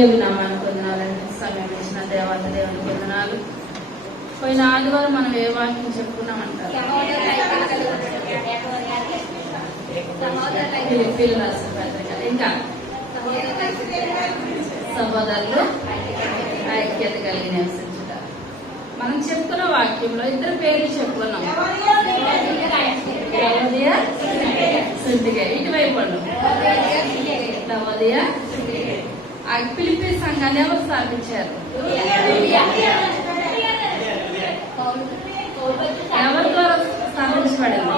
దేవుని నామానికి వందనాలండి. సమయం ఇచ్చిన దేవత దేవునికి వందనాలు. పోయిన ఆదివారం మనం ఏ వాక్యం చెప్పుకున్నామంటారు? ఫిలిప్పీలు రాసిన పత్రిక. ఇంకా సహోదరులు ఐక్యత కలిగి నివసించుట. మనం చెప్పుకున్న వాక్యంలో ఇద్దరు పేర్లు చెప్పుకున్నాం. లవోదియ, సిందికే. ఇటువైపు లవోదియ. ఆ ఫిలిప్పీ సంఘాన్ని ఎవరు స్థాపించారు? ఎవరి ద్వారా స్థాపించబడింది?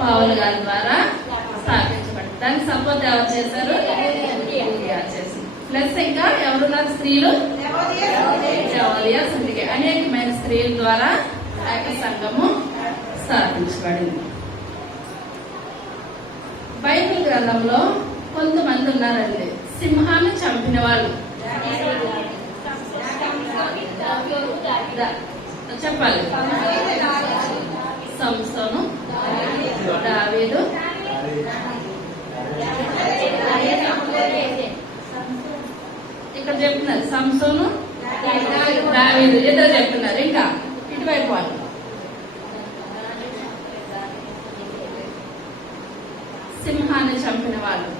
పౌలు గారి ద్వారా స్థాపించబడింది. దానికి సపోర్ట్ ఎవరు చేశారు? ప్లస్ ఇంకా ఎవరున్నారు? స్త్రీలు. లవోదియ, సిందికే అనేకమైన స్త్రీల ద్వారా ఆ యొక్క సంఘము స్థాపించబడింది. బైబిల్ గ్రంథంలో కొంతమంది ఉన్నారండి సింహాన్ని చంపిన వాళ్ళు. చెప్పాలి. సంసోను, దావీదు, ఇక్కడ చెప్తున్నారు సంసోను, దావీదు ఇద్దరు చెప్తున్నారు. ఇంకా ఇటువైపు వాళ్ళు సింహాన్ని చంపిన వాళ్ళు.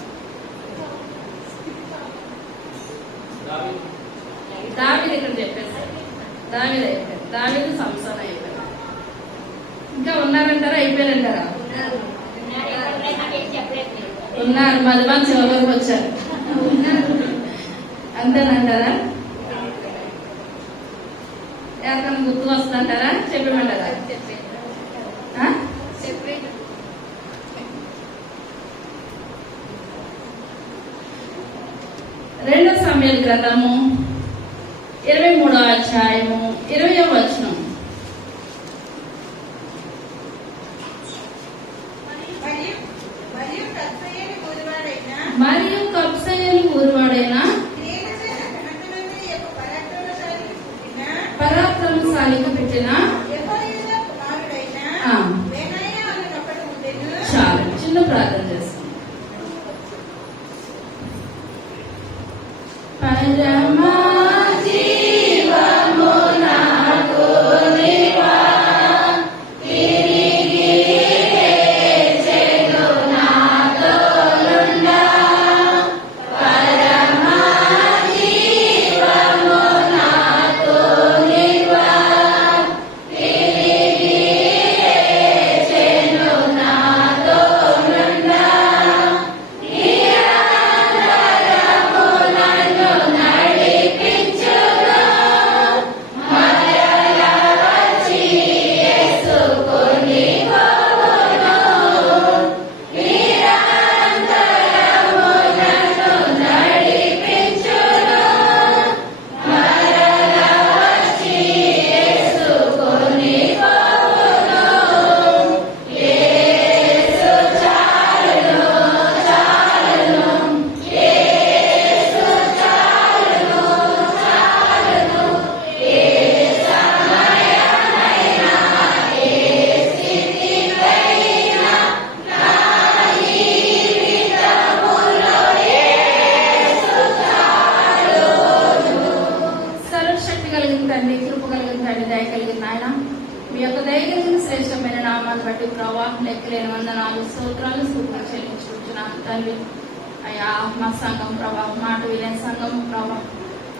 దావీదు ఇక్కడ చెప్పేస్తారు. దావీదు అయిపోయారు. దావీదు సంసోను అయిపోయారు. ఇంకా ఉన్నారంటారా? అయిపోయారంటారా? ఉన్నారు. 10 మంది చివరికి వచ్చారు. అంతేనంటారా? ఎవరికైనా గుర్తుకు వస్తుందంటారా? చెప్పమంటారా? రెండో సమయాల గ్రంథము 23వ అధ్యాయము 20వ వచనం. మరియు కబ్సయేలు ఊరువాడైన పరాక్రమశాలికి పుట్టిన చాలు. చిన్న ప్రార్థన చేస్తాం. పరమా జీవము నాకు నీవా, తిరిగి లేచెను నా తోడుండా. పరమా జీవము నాకు నీవా, తిరిగి లేచెను నా తోడుండా. శ్రేష్టమైన నామాన్ని బట్టి ప్రభా లెక్కలేని వందనాలు స్తోత్రాలు స్తోత్రాలు చెల్లించుకుంటున్నాను తండ్రి. అయ్యా మా సంఘం ప్రభా, మాట విలేని సంఘం ప్రభా,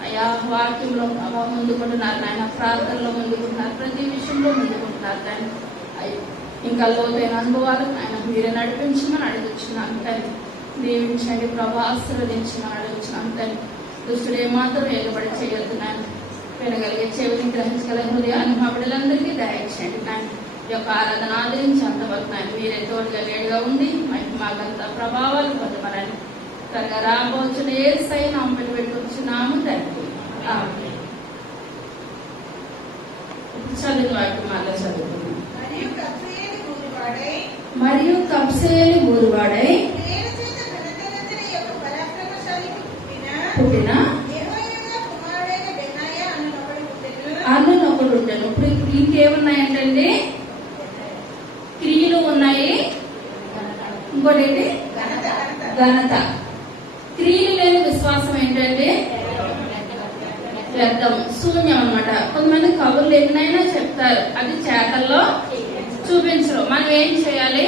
అయ్యా వాక్యంలో ప్రభావ ముందుకుంటున్నారు నాయన, ప్రార్థనలో ముందుకుంటున్నారు, ప్రతి విషయంలో ముందుకుంటున్నారు తండ్రి. అయ్యో ఇంకా లోతైన అనుభవాలు ఆయన మీరే నడిపించమని అడుగుతున్నాను తండ్రి. దీవించండి ప్రభా, ఆశీర్వదించమని అడుగుతున్నాను తండ్రి. దుష్టుడు ఏమాత్రం ఏలుబడి చేయొద్దు నాయన. వినగలిగే చెవిని గ్రహించగల హృదయాన్ని మా బిడ్డలందరికీ దయచేయండి నాయన. ఈ యొక్క ఆరాధన ఆదరించి అంతవరకు నాయన మీరే తోడుగా లేడుగా ఉండి మాకంతా ప్రభావాలు పొందమని త్వరగా రాబోచున్న యేసై నామమున పెట్టుకొచ్చున్నాము తండ్రి. ఆమేన్. చదువు వాక్యం మళ్ళీ చదువుతున్నాం. మరియు కబ్సయేలు ఊరువాడై పుట్టిన అన్నునొకడు ఉంటాను. ఇప్పుడు ఇంకేమున్నాయంటే క్రియలు ఉన్నాయి, ఇంకోటి ఏంటి ఘనత. క్రియలు లేని విశ్వాసం ఏంటంటే వ్యర్థం, శూన్యం అన్నమాట. కొంతమంది కబుర్లు ఎన్నైనా చెప్తారు, అది చేతల్లో చూపించరు. మనం ఏం చేయాలి?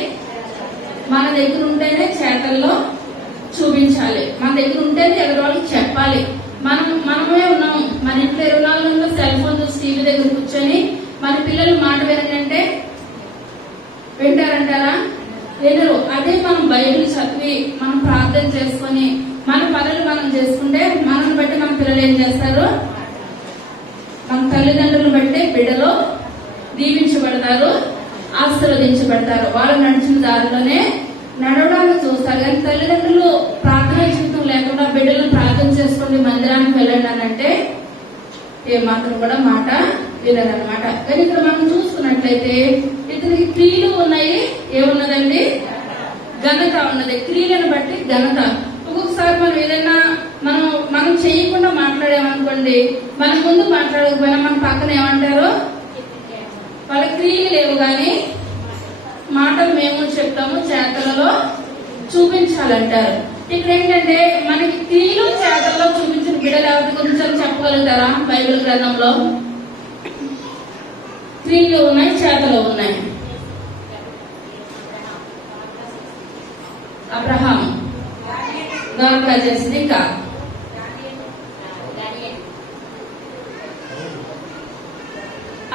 మన దగ్గర ఉంటేనే చేతల్లో చూపించాలి. మన దగ్గర ఉంటేనే ఎదురు వాళ్ళకి చెప్పాలి. మనమే ఉన్నాం, మన ఇంట్లో 24 గంటలు సెల్ ఫోన్ చూసి టీవీ దగ్గర కూర్చొని మన పిల్లలు మాట వినకంటే వింటారంటారా? వినరు. అదే మనం బైబిల్ చదివి మనం ప్రార్థన చేసుకొని మన పనులు మనం చేసుకుంటే మనల్ని బట్టి మన పిల్లలు ఏం చేస్తారు? మన తల్లిదండ్రులను బట్టి బిడ్డలు దీవించబడతారు, ఆశీర్వదించబడతారు. వాళ్ళు నడిచిన దారిలోనే నడవడానికి చూస్తారు. కానీ తల్లిదండ్రులు ప్రార్థన జీవితం లేకుండా బిడ్డలను ప్రార్థన చేసుకోండి, మందిరానికి వెళ్ళండి అని అంటే ఏ మాత్రం కూడా మాట వినరనమాట. కానీ ఇక్కడ మనం చూసుకున్నట్లయితే ఇతనికి క్రియలు ఉన్నాయి. ఏమున్నదండి? ఘనత ఉన్నది. క్రియలను బట్టి ఘనత. ఒక్కొక్కసారి మనం ఏదైనా మనం చేయకుండా మాట్లాడామనుకోండి, మన ముందు మాట్లాడకపోయినా మన పక్కన ఏమంటారు? వాళ్ళ క్రియలు లేవు కానీ మాటలు మేము చెప్తాము, చేతలలో చూపించాలంటారు. ఇక్కడ ఏంటంటే మనకి క్రియలు చేతల్లో చూపించిన బిడ్డలు ఎవరి కొంచెం చెప్పగలుగుతారా? బైబిల్ గ్రంథంలో క్రియలు ఉన్నాయి, చేతలు ఉన్నాయి. అబ్రహాం గార్గా చేసింది ఇంకా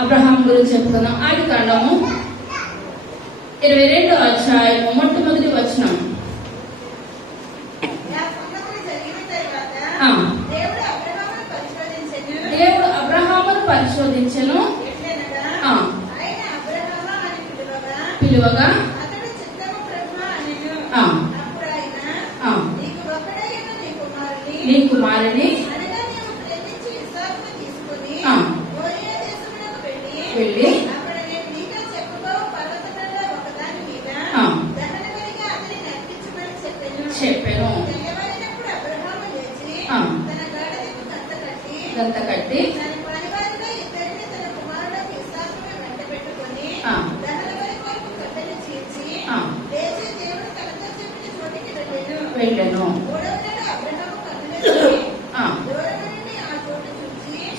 అబ్రహాం గురించి చెప్పుకుందాం. ఆది కాండము 22వ అధ్యాయము మొట్టమొదటి వచనం. దేవుడు అబ్రహామును పరిశోధించెను, పిలువగా నీ కుమారుని వెళ్ళి చెప్పాను. గంత కట్టి వెళ్ళను.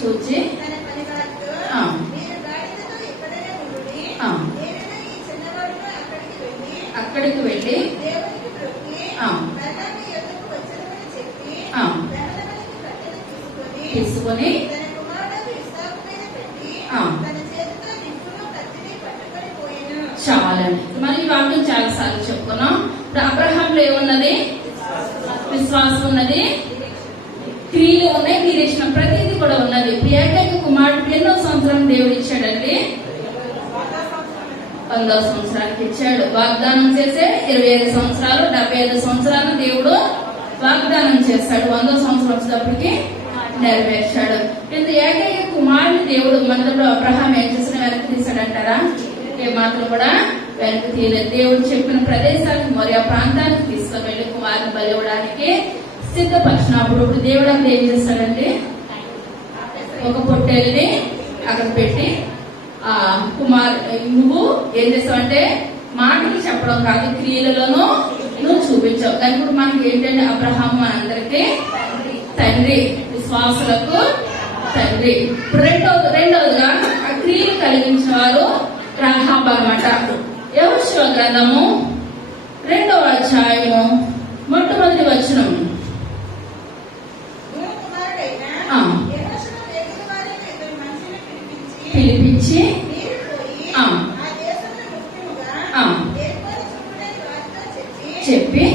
చూచి అక్కడికి వెళ్ళి తీసుకొని చాలండి. మరి ఈ వాక్యం చాలా సార్లు చెప్పుకున్నాం. అబ్రహాంలో ఏమున్నది? విశ్వాసం ఉన్నది, క్రియలు ఉన్నాయి, నిరీక్షణ, ప్రతిదీ కూడా ఉన్నది. ఏకైక కుమారుడికి ఎన్నో సంవత్సరం దేవుడు ఇచ్చాడండి? 100వ సంవత్సరానికి ఇచ్చాడు. వాగ్దానం చేసే 25 సంవత్సరాలు 75 సంవత్సరాలు దేవుడు వాగ్దానం చేశాడు. 100వ సంవత్సరం వచ్చేటప్పటికి నెరవేర్చాడు. ఇంత ఏకైక కుమారుని దేవుడు మనతో అబ్రహాం ఏం చేసిన వెనక్కి తీశాడంటారా? ఏ మాత్రం కూడా వెనక్కి తీయలేదు. దేవుడు చెప్పిన ప్రదేశానికి మరి ఆ ప్రాంతానికి తీసుకుని వెళ్ళి కుమారుని బలి ఇవ్వడానికి సిద్ధపరిచినప్పుడు దేవుడు అక్కడ ఏం చేస్తాడంటే ఒక పొట్టేల్ని అక్కడ పెట్టి నువ్వు ఏం చేస్తావంటే మాటలు చెప్పడం కాదు, క్రియలలోనూ నువ్వు చూపించావు. కానీ ఇప్పుడు మనకి ఏంటంటే అబ్రహాము మనందరికీ తండ్రి, విశ్వాసులకు తండ్రి. రెండవదిగా ఆ క్రియలు కలిగించిన వారు రాహాబు అన్నమాట. యెహోషువ గ్రంథము 2వ అధ్యాయము మొట్టమొదటి వచనం. పిలిపించి చెప్పి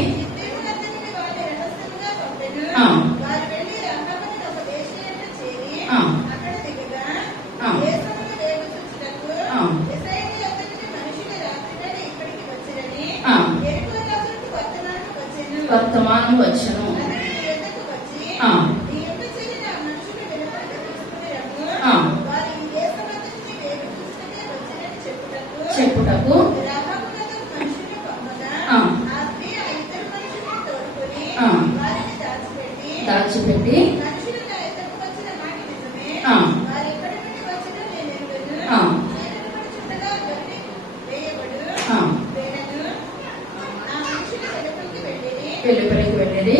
వర్తమానం వచ్చను. చెప్పుటకు దాచిపెట్టి వెలుపలికి వెళ్ళేది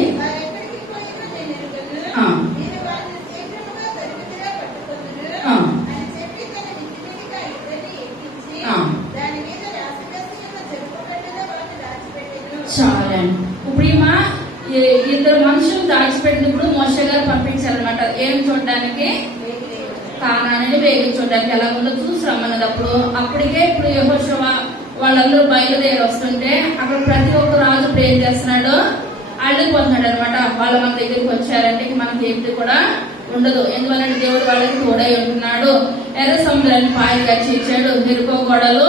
చాలండి. ఇప్పుడు ఇద్దరు మనుషులు దాచిపెట్టినప్పుడు మోషే గారు పంపించారనమాట. ఏం చూడడానికి? కానాని వేగి చూడడానికి ఎలా ఉందో చూసి రమ్మన్నదప్పుడు అప్పటికే ఇప్పుడు యెహోషువ వాళ్ళందరూ బయలుదేరి వస్తుంటే అక్కడ ప్రతి ఒక్క రాజు ఇప్పుడు ఏం చేస్తున్నాడు? అడ్డుకుపోతున్నాడు అనమాట. వాళ్ళు మన దగ్గరికి వచ్చారంటే మనకి ఏమిటి కూడా ఉండదు. ఎందువల్లంటే దేవుడు వాళ్ళకి తోడై ఉంటున్నాడు. ఎర్ర సముద్రాన్ని పాయగా చీల్చాడు. ఎరుకో గోడలు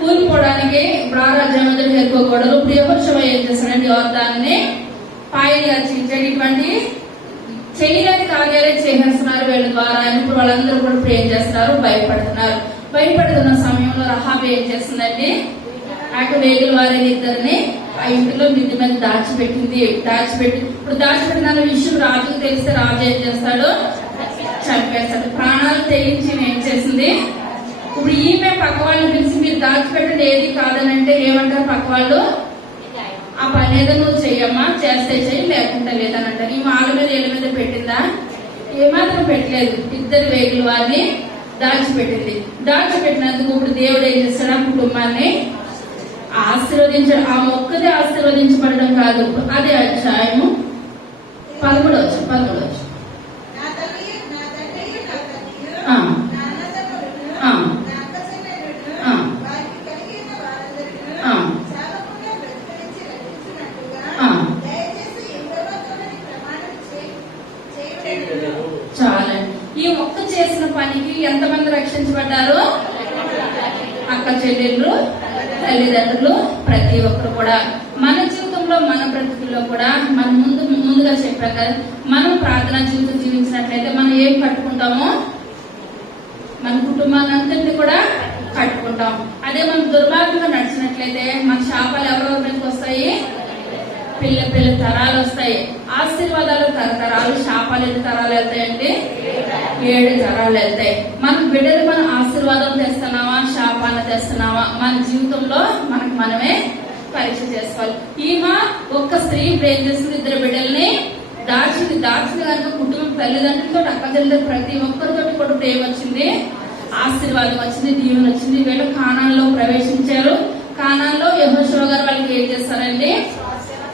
కూలిపోవడానికి ఇప్పుడు ఆ రాజ్యం ఎరుకో గోడలు. ఇప్పుడు యెహోషువ ఏం చేస్తాడంటే యోర్దాన్ని పాయగా చీల్చాడు. ఇటువంటి చేయలేని కార్యాలే చేసేస్తున్నారు వీళ్ళ ద్వారా. ఇప్పుడు వాళ్ళందరూ కూడా ఇప్పుడు ఏం చేస్తున్నారు? భయపడుతున్నారు. భయపడుతున్న సమయంలో రహాబు ఏం చేస్తుందండి? అటు వేగుల వారిని ఇద్దరిని ఆ ఇంటిలో మిద్ది మీద దాచిపెట్టి ఇప్పుడు దాచిపెట్టిన విషయం రాజుకు తెలిస్తే రాజు ఏం చేస్తాడు? చంపేస్తాడు. ప్రాణాలు తెగించి ఏం చేసింది? ఇప్పుడు ఈమె పక్క వాళ్ళని పిలిచి మీరు దాచిపెట్టండి ఏది కాదని అంటే ఏమంటారు పక్క వాళ్ళు? ఆ పని ఏదో నువ్వు చెయ్యమ్మా, చేస్తే చెయ్యి లేకుండా లేదని అంటారు. ఈ వాళ్ళ మీద ఏళ్ళ మీద పెట్టిందా? ఏమాత్రం పెట్టలేదు. ఇద్దరు వేగుల వారిని దాచిపెట్టింది. దాచిపెట్టినందుకు ఇప్పుడు దేవుడు ఏం చేస్తాడు? ఆ కుటుంబాన్ని ఆశీర్వదించడం. ఆ మొక్కదే ఆశీర్వదించబడడం కాదు. అదే అధ్యాయము 13 చాలండి. ఈ మొక్క చేసిన పనికి ఎంతమంది రక్షించబడ్డారు? అక్క చెల్లెళ్ళు, తల్లిదండ్రులు, ప్రతి ఒక్కరు కూడా. మన జీవితంలో మన బ్రతుకుల్లో కూడా మనం ముందుగా చెప్పాం కదా, మనం ప్రార్థనా జీవితం జీవించినట్లయితే మనం ఏం కట్టుకుంటామో మన కుటుంబాన్ని అంతటిని కూడా కట్టుకుంటాం. అదే మనం దుర్మార్గంగా నడిచినట్లయితే మన శాపాలు ఎవరెవరి మీదకి వస్తాయి? పిల్ల తరాలు వస్తాయి. ఆశీర్వాదాలు తరతరాలు, శాపాలు ఎన్ని తరాలు వెళ్తాయండి? 7 తరాలు వెళ్తాయి. మన బిడ్డలు మన ఆశీర్వాదం తెస్తున్నావా, శాపాన్ని తెస్తున్నావా? మన జీవితంలో మనకు మనమే పరీక్ష చేసుకోవాలి. ఈమె ఒక్క స్త్రీ ఏం చేస్తుంది? 2 బిడ్డల్ని దాచింది కనుక కుటుంబం తల్లిదండ్రులతో అక్క తల్లిదండ్రులు ప్రతి ఒక్కరితో కూడా ప్రేమ వచ్చింది, ఆశీర్వాదం వచ్చింది, దీవెన వచ్చింది. వీళ్ళు కానాన్లో ప్రవేశించారు. కానాన్లో యెహోషువ గారు వాళ్ళకి ఏం చేస్తారండి?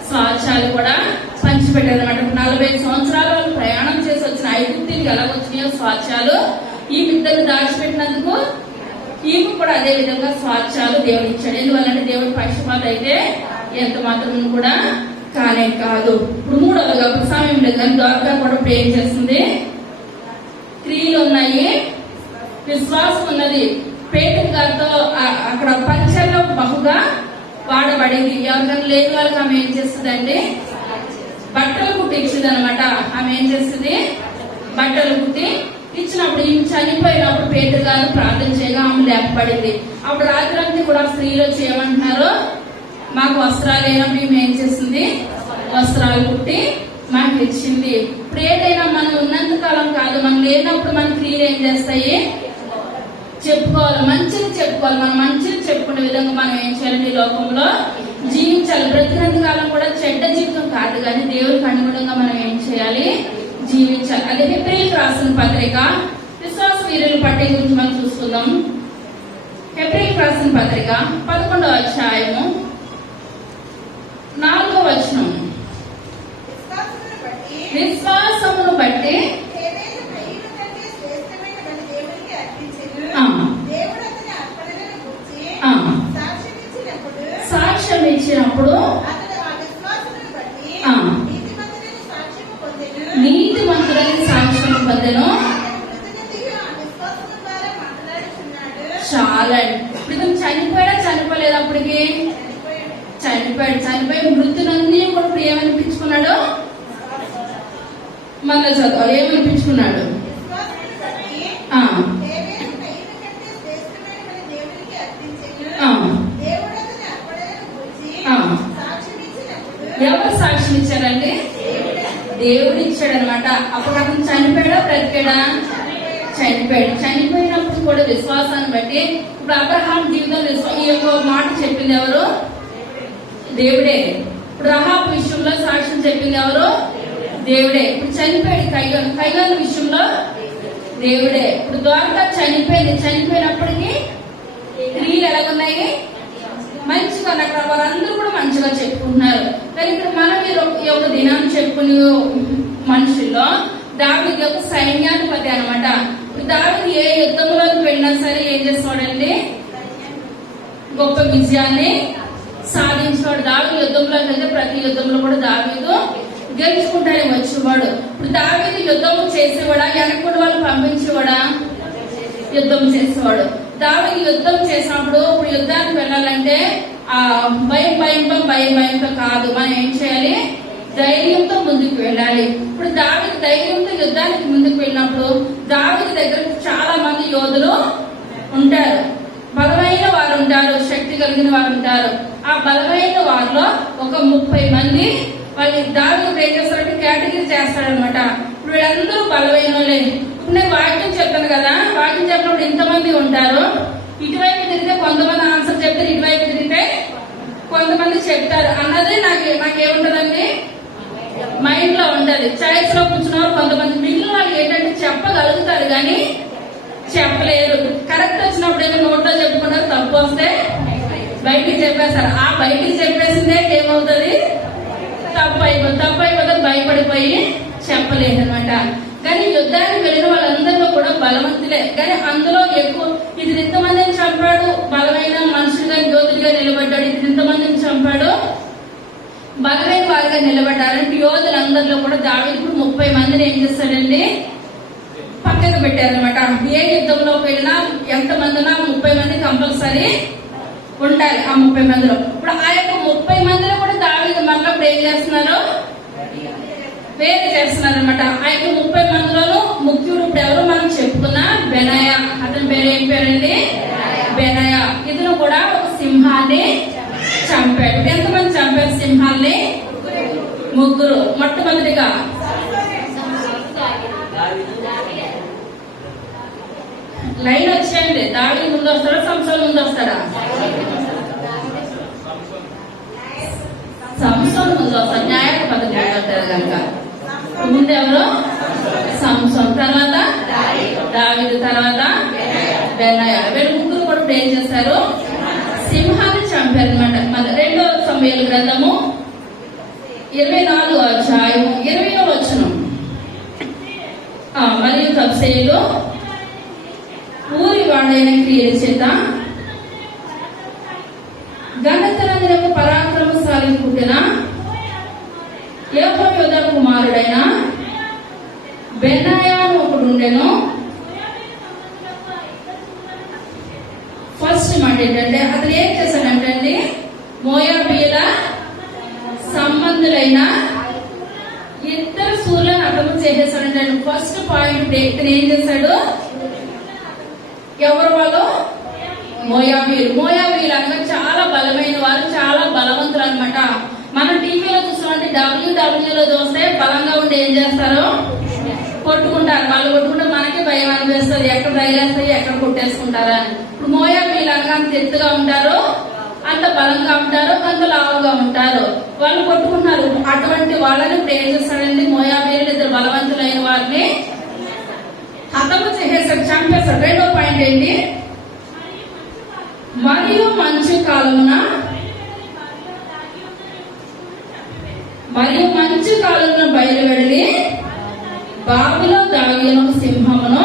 స్వాస్థ్యాలు కూడా పంచిపెట్టారు అనమాట. 45 సంవత్సరాలు వాళ్ళు ప్రయాణం చేసి వచ్చిన ఐగుప్తుకి ఎలా వచ్చినాయో స్వాస్థ్యాలు ఈ బిడ్డలు దాచిపెట్టినందుకు ఈమె కూడా అదే విధంగా స్వాస్థ్యాలు దేవుడు ఇచ్చాడు. ఎందువల్లంటే దేవుడు పక్షపాత అయితే ఎంత మాత్రం కూడా కానే కాదు. ఇప్పుడు 3వదిగా ఇప్పుడు సమయం లేదు కానీ దోరగా కూడా ప్రేమ చేస్తుంది. క్రియలు ఉన్నాయి, విశ్వాసం ఉన్నది. పేతురు గారితో అక్కడ పంచంలో బహుగా వాడబడింది. ఎవరికైనా లేని వాళ్ళకి ఆమె ఏం చేస్తుందండి? బట్టలు కుట్టి ఇచ్చింది అనమాట. ఆమె ఏం చేస్తుంది? బట్టలు కుట్టి ఇచ్చినప్పుడు ఈమె చనిపోయినప్పుడు పేతురు గారు ప్రార్థన చేయగా ఆమె లేపబడింది. అప్పుడు రాత్రి కూడా స్త్రీలు వచ్చి ఏమంటున్నారు? మాకు వస్త్రాలు లేనప్పుడు ఈమె ఏం చేస్తుంది? వస్త్రాలు కుట్టి మాకు ఇచ్చింది. ఇప్పుడు ఏదైనా మనం ఉన్నంత కాలం కాదు, మనం లేనప్పుడు మన క్రియలు ఏం చేస్తాయి? చెప్పుకోవాలి, మంచిని చెప్పుకోవాలి. మనం మంచిని చెప్పుకునే విధంగా మనం ఏం చేయాలండి? లోకంలో జీవించాలి. బ్రతికినంత కాలం కూడా చెడ్డ జీవితం కాదు కానీ దేవుడికి అనుగుణంగా మనం ఏం చేయాలి? జీవించాలి. అదే హెబ్రీయులకు రాసిన పత్రిక విశ్వాస వీరుల పట్టే గురించి మనం చూసుకుందాం. హెబ్రీయులకు రాసిన పత్రిక 11వ అధ్యాయము 4వ వచనం. విశ్వాసమును బట్టి సాక్ష్యం ఇచ్చినప్పుడు నీతిమంతులని సాక్ష్యం పొందెను. చాలా. ఇప్పుడు చనిపోయాడా? అప్పటికి చనిపోయి మృతులన్నీ కూడా ఏమనిపించుకున్నాడు? మళ్ళీ చదవాలి. ఏమనిపించుకున్నాడు? ఎవరు సాక్ష్యం ఇచ్చారండి? దేవుడు ఇచ్చాడు అనమాట. అప్పుడు అతను చనిపోయాడా, బ్రతికాడా? చనిపోయినప్పుడు కూడా విశ్వాసాన్ని బట్టి ఇప్పుడు అబ్రహాం జీవితంలో ఈ యొక్క మాట చెప్పింది ఎవరు? దేవుడే. ఇప్పుడు రహాబు విషయంలో సాక్ష్యం చెప్పింది ఎవరు? దేవుడే. ఇప్పుడు చనిపోయాడు కైగాను విషయంలో దేవుడే. ఇప్పుడు ద్వారకా చనిపోయినప్పటికీ క్రియలు ఎలాగున్నాయి? మంచిగా అక్కడ వాళ్ళందరూ కూడా మంచి మంచిగా చెప్పుకుంటున్నారు. కానీ ఇక్కడ మనం ఈ యొక్క దినాన్ని చెప్పుకునే మనుషుల్లో దావీదు యొక్క సైన్యాధిపతి అనమాట. ఇప్పుడు దావీదు ఏ యుద్ధంలోకి వెళ్ళినా సరే ఏం చేస్తున్నాడండి? గొప్ప విజయాన్ని సాధించేవాడు. దావీదు యుద్ధంలోకి వెళ్తే ప్రతి యుద్ధంలో కూడా దావీదు గెలుచుకుంటానే వచ్చేవాడు. ఇప్పుడు దావీదు యుద్ధం చేసేవాడా, వెనకటి వాళ్ళు పంపించేవాడా? యుద్ధం చేసేవాడు. దావీదు యుద్ధం చేసినప్పుడు ఇప్పుడు యుద్ధానికి వెళ్ళాలంటే ఆ భయంతో కాదు, మనం ఏం చేయాలి? ధైర్యంతో ముందుకు వెళ్ళాలి. ఇప్పుడు దావీదు ధైర్యంతో యుద్ధానికి ముందుకు వెళ్ళినప్పుడు దావీదు దగ్గర చాలా మంది యోధులు ఉంటారు, బలమైన వారు ఉంటారు, శక్తి కలిగిన వారు ఉంటారు. ఆ బలమైన వారిలో ఒక 30 మంది వాళ్ళు దావీదు ఏం చేస్తారంటే కేటగిరీ చేస్తాడనమాట. ఇప్పుడు వీళ్ళందరూ బలమైన వాళ్ళే. ఇప్పుడు నేను వాక్యం చెప్పాను కదా, వాక్యం చెప్పినప్పుడు ఇంతమంది ఉంటారు. ఇటువైపు తిరిగితే కొంతమంది ఆన్సర్ చెప్తారు, ఇటువైపు తిరిగితే కొంతమంది చెప్తారు అన్నది నాకేముంటదండి? మైండ్ లో ఉంటది. చాయిస్ లో కూర్చున్న కొంతమంది, మిగిలిన వాళ్ళు ఏంటంటే చెప్పగలుగుతారు కానీ చెప్పలేరు. కరెక్ట్ వచ్చినప్పుడు ఏమో నోట్లో చెప్పుకుంటారు, తప్పు వస్తే బయటికి చెప్పేస్తారు. ఆ బయటికి చెప్పేసిందే ఏమవుతుంది? తప్పు అయిపోతుంది, భయపడిపోయి చెప్పలేదు అనమాట. కానీ యుద్ధానికి వెళ్ళిన వాళ్ళందరిలో కూడా బలవంతులే. కానీ అందులో ఎక్కువ ఇది ఇంతమందిని చంపాడు, బలమైన మనుషులుగా యోధులుగా నిలబడ్డాడు. ఇది ఇంతమందిని చంపాడు, బలమైన వారిగా నిలబడ్డారంటే యోధులందరిలో కూడా దావీదు 30 మందిని ఏం చేస్తాడండి? పక్కన పెట్టారనమాట. ఏ యుద్ధంలోకి వెళ్ళినా ఎంతమంది ఉన్నా 30 మంది కంపల్సరీ ఉండాలి. ఆ 30 మందిలో ఇప్పుడు ఆ యొక్క 30 మందిలో కూడా దావీదు మళ్ళీ ఏం చేస్తున్నారు? వేరే చేస్తున్నారు అనమాట. ఆ యొక్క 30 మందిలోనూ ముఖ్యుడు ఇప్పుడు ఎవరు మనం చెప్పుకున్న బెనాయా. అతని పేరు ఏం పేరండి? బెనాయా. ఇతను కూడా ఒక సింహాన్ని చంపాడు. ఎంతమంది చంపారు సింహాన్ని? 3. మొట్టమొదటిగా లైన్ వచ్చేయండి. దావీదు ముందు వస్తాడా, సంసోను ముందు వస్తాడా? సంసోను ముందు వస్తాడు. న్యాయాధిపతి అంటారు కనుక ముందు ఎవరు? సంసోను, తర్వాత దావీదు, తర్వాత బెనాయా. వీళ్ళు 3 కూడా ఏం చేశారు? సింహాన్ని చంపారు అనమాట. మన 2వ సమూయేలు గ్రంథము 24వ అధ్యాయం 20వ వచనం. మరియు కబ్సేలు ఊరి వాడైన క్రియల చేత ఘనతనందులకు పరాక్రమశాలి పుట్టిన యెహోయాదా కుమారుడైన బెనాయా ఒకడు ఉండెను. ఫస్ట్ మాట ఏంటంటే అతను ఏం చేశాడంటే మోయాబీయుల సంబంధులైన 2 సూర్యులను హతము చేసేసాడంటే ఫస్ట్ పాయింట్. ఇతను ఏం చేశాడు? ఎవరు వాళ్ళు? మోయాబీయులు. మోయాబీయులు అనగా చాలా బలమైన వారు, చాలా బలవంతులు అనమాట. మనం టీవీలో చూస్తామంటే డబ్ల్యూలో చూస్తే బలంగా ఉండి ఏం చేస్తారు? కొట్టుకుంటారు. వాళ్ళు కొట్టుకుంటే మనకి భయం అనిపిస్తుంది, ఎక్కడ రైలేస్తాయి, ఎక్కడ కొట్టేసుకుంటారా అని. ఇప్పుడు మోయాబీయులు అనగా అంత ఎత్తుగా ఉంటారు, అంత బలంగా ఉంటారు, అంత లావుగా ఉంటారు. వాళ్ళు కొట్టుకుంటున్నారు. అటువంటి వాళ్ళని ఇప్పుడు ఏం చేస్తాడండి? మోయాబీయులు 2 బలవంతులైన వారిని హతము చేసేసాడు, చంపేశాడు. 2వ పాయింట్ ఏంటి? మరియు మంచు కాలమున బయలువెళ్ళి బావిలో దాగి ఉన్న సింహమును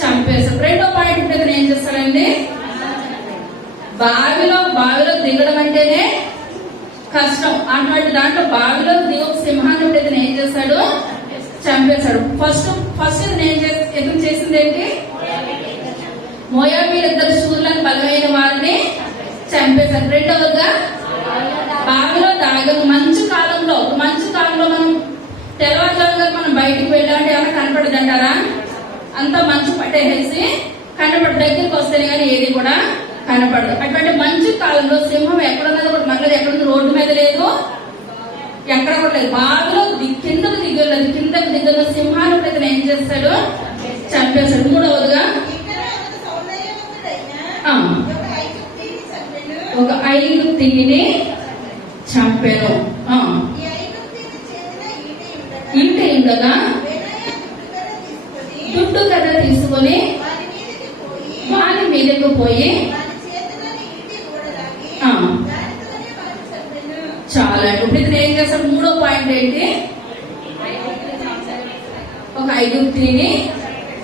చంపేశాడు. 2వ పాయింట్ ఇప్పుడు ఏం చేస్తాడండి? బావిలో దిగడం అంటేనే కష్టం. అటువంటి దాంట్లో బావిలో దిగు సింహాన్ని ఇప్పుడు ఏం చేశాడు? చంపేశాడు. ఫస్ట్ ఇతను చేసింది ఏంటి? మోయాబీయులు 2 శూరులను బలమైన వారిని చంపేశారు. 2వదిగా బావిలో దాగను. మంచు కాలంలో మనం తెల్లవారుజాముగా మనం బయటకు వెళ్ళాలంటే ఏమైనా కనపడదు అంటారా? అంతా మంచు పట్టేసి కనపడదు. దగ్గరికి వస్తేనే కానీ ఏది కూడా కనపడదు. అటువంటి మంచు కాలంలో సింహం ఎక్కడున్నది కూడా మనలో ఎక్కడుంది? రోడ్డు మీద లేదు, ఎక్కడ కూడా లేదు. బావిలో కిందకు దిగుల సింహాన్ని ఇతను ఏం చేస్తాడు? చంపేశాడు. 3వదిగా ఒక ఐగుప్తీయుని చంపాను. ఇంటి ఉండగా దుడ్డు కథ తీసుకొని వారి మీదకు పోయి అంటే ఏంటి? ఒక ఐగుప్తిని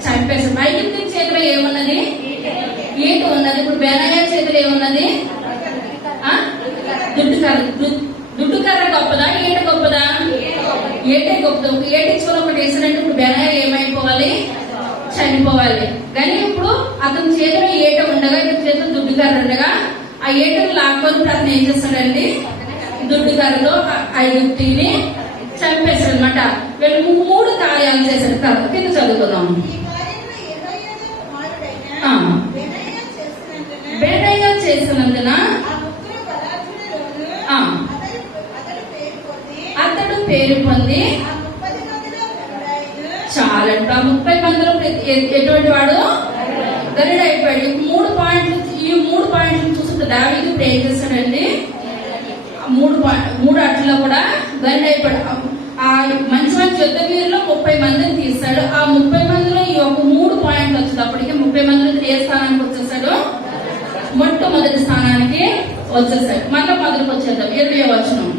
చంపేశాడు. ఐగుప్తి చేతిలో ఏమున్నది? ఈట ఉన్నది. ఇప్పుడు బెనయ్య చేతిలో ఏమున్నది? దుడ్డు కర్ర గొప్పదా, ఈట గొప్పదా? ఏటే గొప్పది. ఒక ఏట ఇచ్చుకొని ఒకటి వేసినట్టు ఇప్పుడు బెనయ్య ఏమైపోవాలి? చనిపోవాలి. కానీ ఇప్పుడు అతని చేతిలో ఏట ఉండగా, ఇతని చేతిలో దుడ్డు కర్ర ఉండగా ఆ ఏటను లాక్కొని అతను ఏం చేస్తాడండి? దుడ్డు కర్రతో ఐగుప్తిని చంపేశాడు అనమాట. వీళ్ళు 3 కార్యాలు చేశారు. తర్వాత కింద చదువుకుందాం. బెనయ్య చేసినందున అతడు పేరు పొంది చాలంట. 30 మందిలో ఎటువంటి వాడు? గరుడు అయిపోయాడు. ఈ 3 పాయింట్లు చూస్తుంటే దావీదు ఇప్పుడు ఏం చేస్తాడండి? 3 అట్లలో కూడా గరుడు అయిపోయాడు. ఆ మంచి మంచి యుద్ధ వీరులో 30 మందిని తీస్తాడు. ఆ 30 మందిలో ఈ ఒక 3 పాయింట్లు వచ్చేటప్పటికి 30 మందిలో ఏ స్థానానికి వచ్చేసాడు? మొట్టమొదటి స్థానానికి వచ్చేసాడు. మళ్ళీ మొదటికి వచ్చేద్దాం. 20వ వచనం.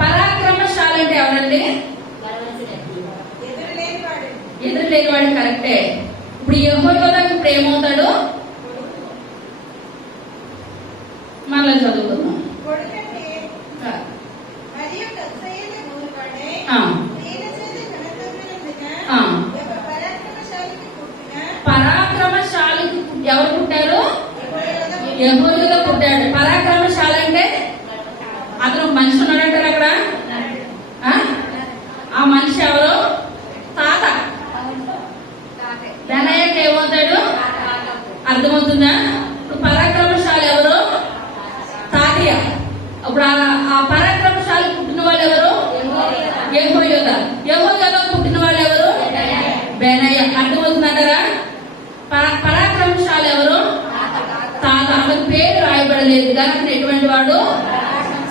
పరాక్రమశాలి అంటే ఎవరండి? ఎదురు లేనివాడు. కరెక్టే. ఇప్పుడు యెహోయాదాకు ఇప్పుడు ఏమవుతాడు? మళ్ళీ చదువుకుందాం. పరాక్రమశాలికి ఎవరు పుట్టారు? యెహోయాదా పుట్టాడు. పరాక్రమశాలి అంటే అతను మనిషి ఉన్నాడంటారు అక్కడ. ఆ మనిషి ఎవరు? తాత. బెనయ్యకి ఏమవుతాడు? అర్థమవుతుందా? ఇప్పుడు పరాక్రమశాలి ఎవరు? తాతయ్య. ఇప్పుడు ఆ పరాక్రమశాలి పుట్టిన వాళ్ళు ఎవరు? యెహోయాదా. యెహోయాదా పుట్టిన వాళ్ళు ఎవరు? బెనయ్య. అర్థమవుతుందంటారా? పరాక్రమశాలి ఎవరు? తాత. అతని పేరు రాయబడలేదు కానీ అతను ఎటువంటి వాడు?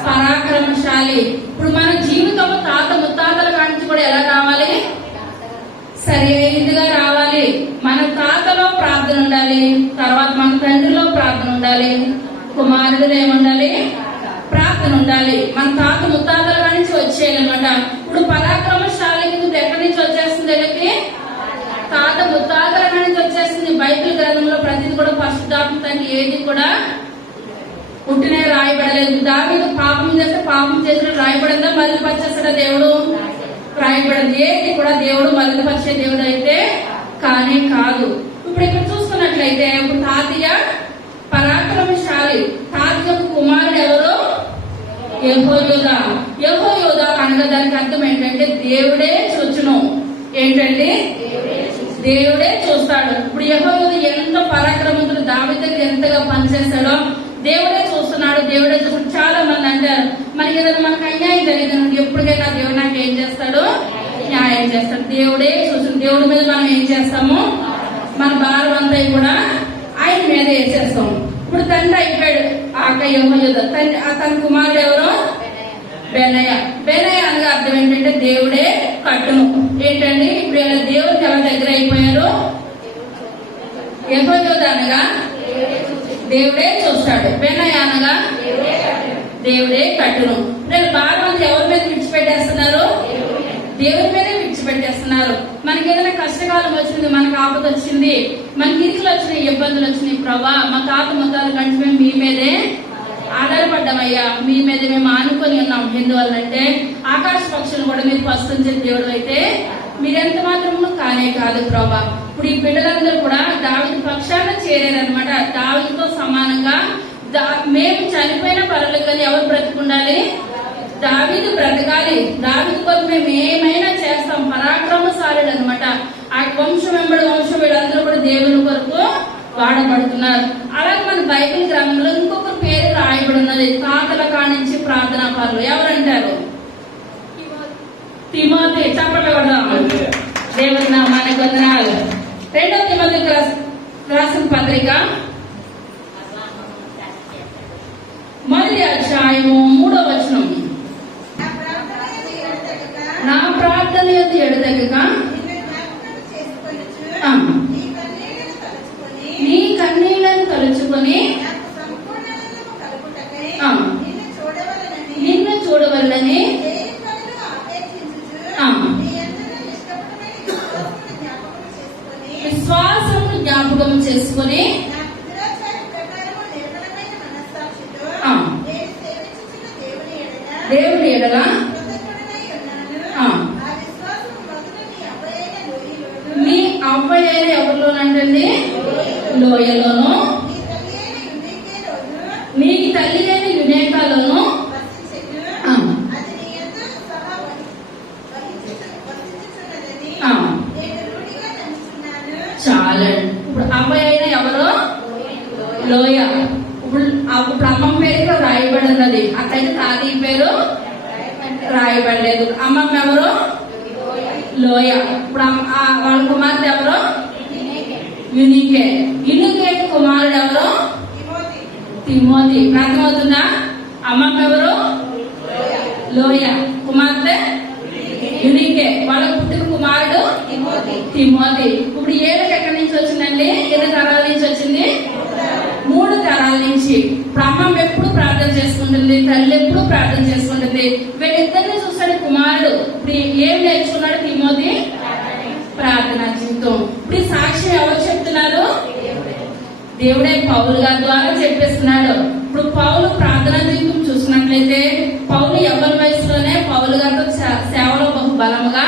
పరాక్రమశాలి. ఇప్పుడు మన జీవితం తాత ముత్తాతల కాంచి కూడా ఎలా రావాలి? సరి అయినదిగా రావాలి. మన తాతలో ప్రార్థన ఉండాలి, తర్వాత మన తండ్రిలో ప్రార్థన ఉండాలి, కుమారుడిలో ఏముండాలి? ప్రార్థన ఉండాలి. మన తాత ముత్తాతల నుంచి వచ్చేయాలన్నమాట. ఇప్పుడు పరాక్రమశాలికి ఎక్కడి నుంచి వచ్చేస్తుంది? వీళ్ళకి తాత ముత్తాతల నుంచి వచ్చేస్తుంది. బైబిల్ గ్రంథంలో ప్రతిది కూడా పరిశుద్ధాత్మ తండ్రి ఏది కూడా పుట్టినే రాయబడలేదు. దావీదు పాపం చేస్తే పాపం చేసిన రాయబడిందా? మరుగుపరిచేస్తాడా దేవుడు? రాయబడింది. ఏది కూడా దేవుడు మరుగుపరిచే దేవుడు అయితే కానీ కాదు. ఇప్పుడు ఇక్కడ చూసుకున్నట్లయితే ఇప్పుడు తాతయ్య పరాక్రమశాలి. తాతయ్య కుమారుడు ఎవరు? యెహోయాదా. యెహోయాదా అనగా దానికి అర్థం ఏంటంటే దేవుడే చూచును. ఏంటండి? దేవుడే చూస్తాడు. ఇప్పుడు యెహోయాదా ఎంత పరాక్రమంతుడు, దావీదు దగ్గర ఎంతగా పనిచేస్తాడో దేవుడే చూస్తున్నాడు. దేవుడే చూస్తున్నాడు. చాలా మంది అంటారు మనకి ఏదైనా మనకు అన్యాయం జరిగింది ఎప్పటికైనా దేవుడు నాకు ఏం చేస్తాడు? న్యాయం చేస్తాడు. దేవుడే చూస్తున్నాడు. దేవుడి మీద మనం ఏం చేస్తాము? మన భారం అంతా కూడా ఆయన మీద వేసేస్తాం. ఇప్పుడు తండ్రి అయిపోయాడు యెహోయాదా. తన కుమారుడు ఎవరు? బెనయ్య. బెనయ్య అనగా అర్థం ఏంటంటే దేవుడే కట్టును. ఏంటండి? ఇప్పుడు ఇలా దేవుడికి ఎవరి దగ్గర అయిపోయారు? యెహోయాదా అనగా దేవుడే చూస్తాడు. బెనయ్య అనగా దేవుడే కట్టును. నేను బాగా మంది ఎవరి మీద విడిచిపెట్టేస్తున్నారు? దేవుడి మీదే విడిచిపెట్టేస్తున్నారు. మనకి ఏదైనా కష్టకాలం వచ్చింది, మనకు ఆపద వచ్చింది, మనకి ఇరుకులు వచ్చినాయి, ఇబ్బందులు వచ్చినాయి, ప్రభా మా తాత ముత్తాతల కంటే మేము మీ మీదే ఆధారపడ్డామయ్యా, మీ మీద మేము ఆనుకొని ఉన్నాం. ఎందువల్లంటే ఆకాశ పక్షులు కూడా మీరు పస్తుంచే దేవుడు అయితే మీరెంత మాత్రము కానే కాదు ప్రభా. ఇప్పుడు ఈ బిడ్డలందరూ కూడా దావీదు పక్షాన చేరారనమాట. దావీదుతో సమానంగా మేము చనిపోయిన పర్వాలేదు కానీ ఎవరు బ్రతుకుండాలి? దావీదు బ్రతకాలి. దావీదు కొరకు మేము ఏమైనా చేస్తాం. పరాక్రమశాలుడు అనమాట. ఆ వంశం వెంబడి వంశం వీళ్ళందరూ కూడా దేవుని కొరకు వాడబడుతున్నారు. అలాగే మన బైబిల్ గ్రంథంలో ఇంకొక పేరు రాయబడి ఉన్నది. తాతల కానించి ప్రార్థనా పరులు. ఎవరంటారు? తిమోతి. చప్పట్లు కొడదాం. దేవుని నామానికి వందనాలు. 2వ తిమోతికి రాసిన పత్రిక 1వ అధ్యాయము 3వ వచనం. నా ప్రార్థన యొద్ద ఎడతెగక నీ కన్నీళ్లను తలుచుకొని జ్ఞాపకం చేసుకుని దేవుని ఎడల మీ అవ్వయైన ఎవరిలోనంటండి లోయలోను మీ తల్లి అయిన యునేకాలోను చాలండి. ఇప్పుడు అబ్బాయి అయినా ఎవరు లోయ. ఇప్పుడు అమ్మమ్మ పేరు రాయబడి ఉన్నది, అక్కడైతే తాతయ్య పేరు రాయబడలేదు. అమ్మమ్మ ఎవరు లోయ. ఇప్పుడు వాళ్ళ కుమార్తె ఎవరు యునికే. యునికే కుమారుడు ఎవరు తిమోతి. అర్థమవుతుందా? అమ్మమ్మ ఎవరు లోయ, కుమార్తె యునికే. వాళ్ళకు పుట్టిన కుమారుడు తిమోతి. ఇప్పుడు ఏళ్ళకి ఎక్కడి నుంచి వచ్చిందండి? ఎన్ని తరాల నుంచి వచ్చింది? 3 తరాల నుంచి. అమ్మమ్మ ఎప్పుడు ప్రార్థన చేసుకుంటుంది, తల్లి ఎప్పుడు ప్రార్థన చేసుకుంటుంది. వీళ్ళిద్దరిని చూస్తాడు కుమారుడు. ఇప్పుడు ఏం నేర్చుకున్నాడు తిమోతి? ప్రార్థన జీవితం. ఇప్పుడు ఈ సాక్ష్యం ఎవరు చెప్తున్నారు? దేవుడే పౌలు గారి ద్వారా చెప్పేస్తున్నాడు. ఇప్పుడు పౌలు ప్రార్థనా జీవితం చూసినట్లయితే పౌలు యవ్వన వయసులోనే పౌలు గారితో సేవలో బహు బలముగా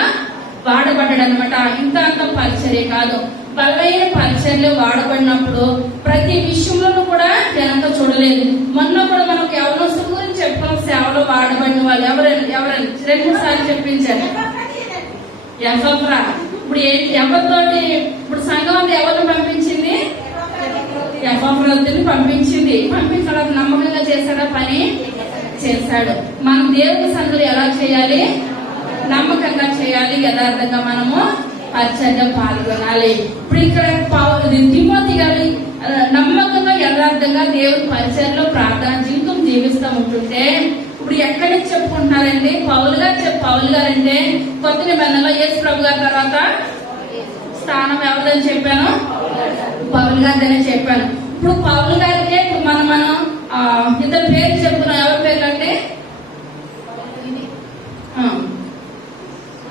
వాడబడ్డాడు అనమాట. ఇంత అంత పరిచర్య కాదు, బలమైన పరిచర్యలో వాడబడినప్పుడు ప్రతి విషయంలోనూ కూడా వెనక చూడలేదు. మొన్న కూడా మనకు యవనస్తుల గురించి చెప్పుకున్న సేవలో వాడబడిన వాళ్ళు ఎవరైనా 2-3 సార్లు చెప్పించారు. ఎఫ్రా. ఇప్పుడు ఎవరితోటి ఇప్పుడు సంఘం అంతా ఎవరిని పంపించింది? ఎఫ్రాని పంపించింది. పంపించడం నమ్మకంగా చేశాడా? పని చేశాడు. మనం దేవుని సంఘం ఎలా చేయాలి? నమ్మకంగా చేయాలి, యథార్థంగా మనము పరిచర్య పాల్గొనాలి. ఇప్పుడు ఇక్కడ తిమోతి గారి నమ్మకంగా యథార్థంగా దేవుని పరిచర్యలో ప్రార్థన జీవితం జీవిస్తూ ఉంటుంటే ఇప్పుడు ఎక్కడి నుంచి చెప్పుకుంటున్నారండి? పౌలు గారు అంటే కొత్త నిబంధనలో యేసు ప్రభు గారి తర్వాత స్థానం ఎవరిదని చెప్పాను? పౌలు గారిదనే చెప్పాను. ఇప్పుడు పౌలు గారికే మనం ఇద్దరు పేర్లు చెప్పుకున్నాం. ఎవరి పేర్లు అంటే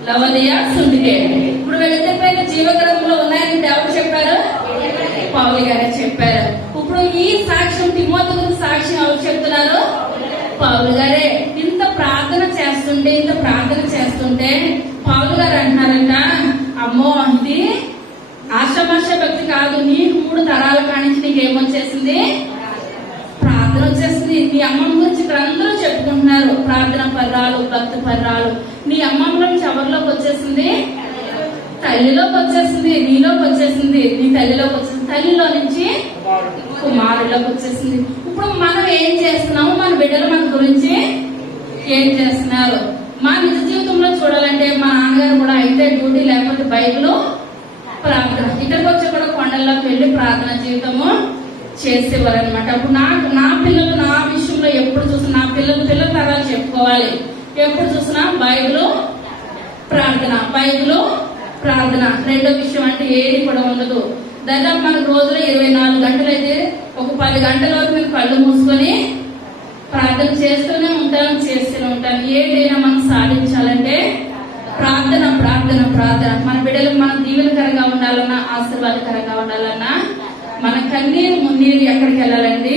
లవదియ, సుండికే. ఇప్పుడు వీళ్ళిద్దరి పైన జీవగ్రంథంలో ఉన్నాయని ఎవరు చెప్పారు? పౌలు గారే చెప్పారు. ఇప్పుడు ఈ సాక్ష్యం తిమోతి గురించి సాక్ష్యం ఎవరు చెప్తున్నారు? పౌలు గారే. ఇంత ప్రార్థన చేస్తుంటే పౌలు గారు అంటున్నారంట, అమ్మో ఇది ఆశామాష భక్తి కాదు, నీకు 3 తరాల కానించి నీకు ఏమొచ్చేసింది? ప్రార్థన వచ్చేసింది. నీ అమ్మమ్మ గురించి ఇక్కడ అందరూ చెప్పుకుంటున్నారు, ప్రార్థన పర్రాలు, భక్తి పర్రాలు. నీ అమ్మమ్మ నుంచి ఎవరిలోకి వచ్చేసింది? తల్లిలోకి వచ్చేసింది, నీలోకి వచ్చేసింది, నీ తల్లిలోకి వచ్చేసింది, తల్లిలో నుంచి కుమారులోకి వచ్చేసింది. ఇప్పుడు మనం ఏం చేస్తున్నాము? మన బిడ్డలు మన గురించి ఏం చేస్తున్నారు? మా నిజ జీవితంలో చూడాలంటే మా నాన్నగారు కూడా అయితే డ్యూటీ లేకపోతే బైబిల్ ప్రార్థన, ఇక్కడికి వచ్చి కూడా కొండల్లోకి వెళ్ళి ప్రార్థన జీవితము చేసేవారు అనమాట. అప్పుడు నా పిల్లలు నా విషయంలో ఎప్పుడు చూసినా, నా పిల్లల తరాలు చెప్పుకోవాలి, ఎప్పుడు చూసినా బైబిల్ ప్రార్థన. రెండో విషయం అంటే ఏది కూడా ఉండదు. దాదాపు మనకు రోజులో 24 గంటలు అయితే ఒక 10 గంటల వరకు మేము కళ్ళు మూసుకొని ప్రార్థన చేస్తూనే ఉంటాను. ఏదైనా మనం సాధించాలంటే ప్రార్థన. మన బిడ్డలకు మనం దీవెనకరంగా ఉండాలన్నా, ఆశీర్వాదకరంగా ఉండాలన్నా మన కన్నీరు మున్నీరు ఎక్కడికి వెళ్ళాలండి?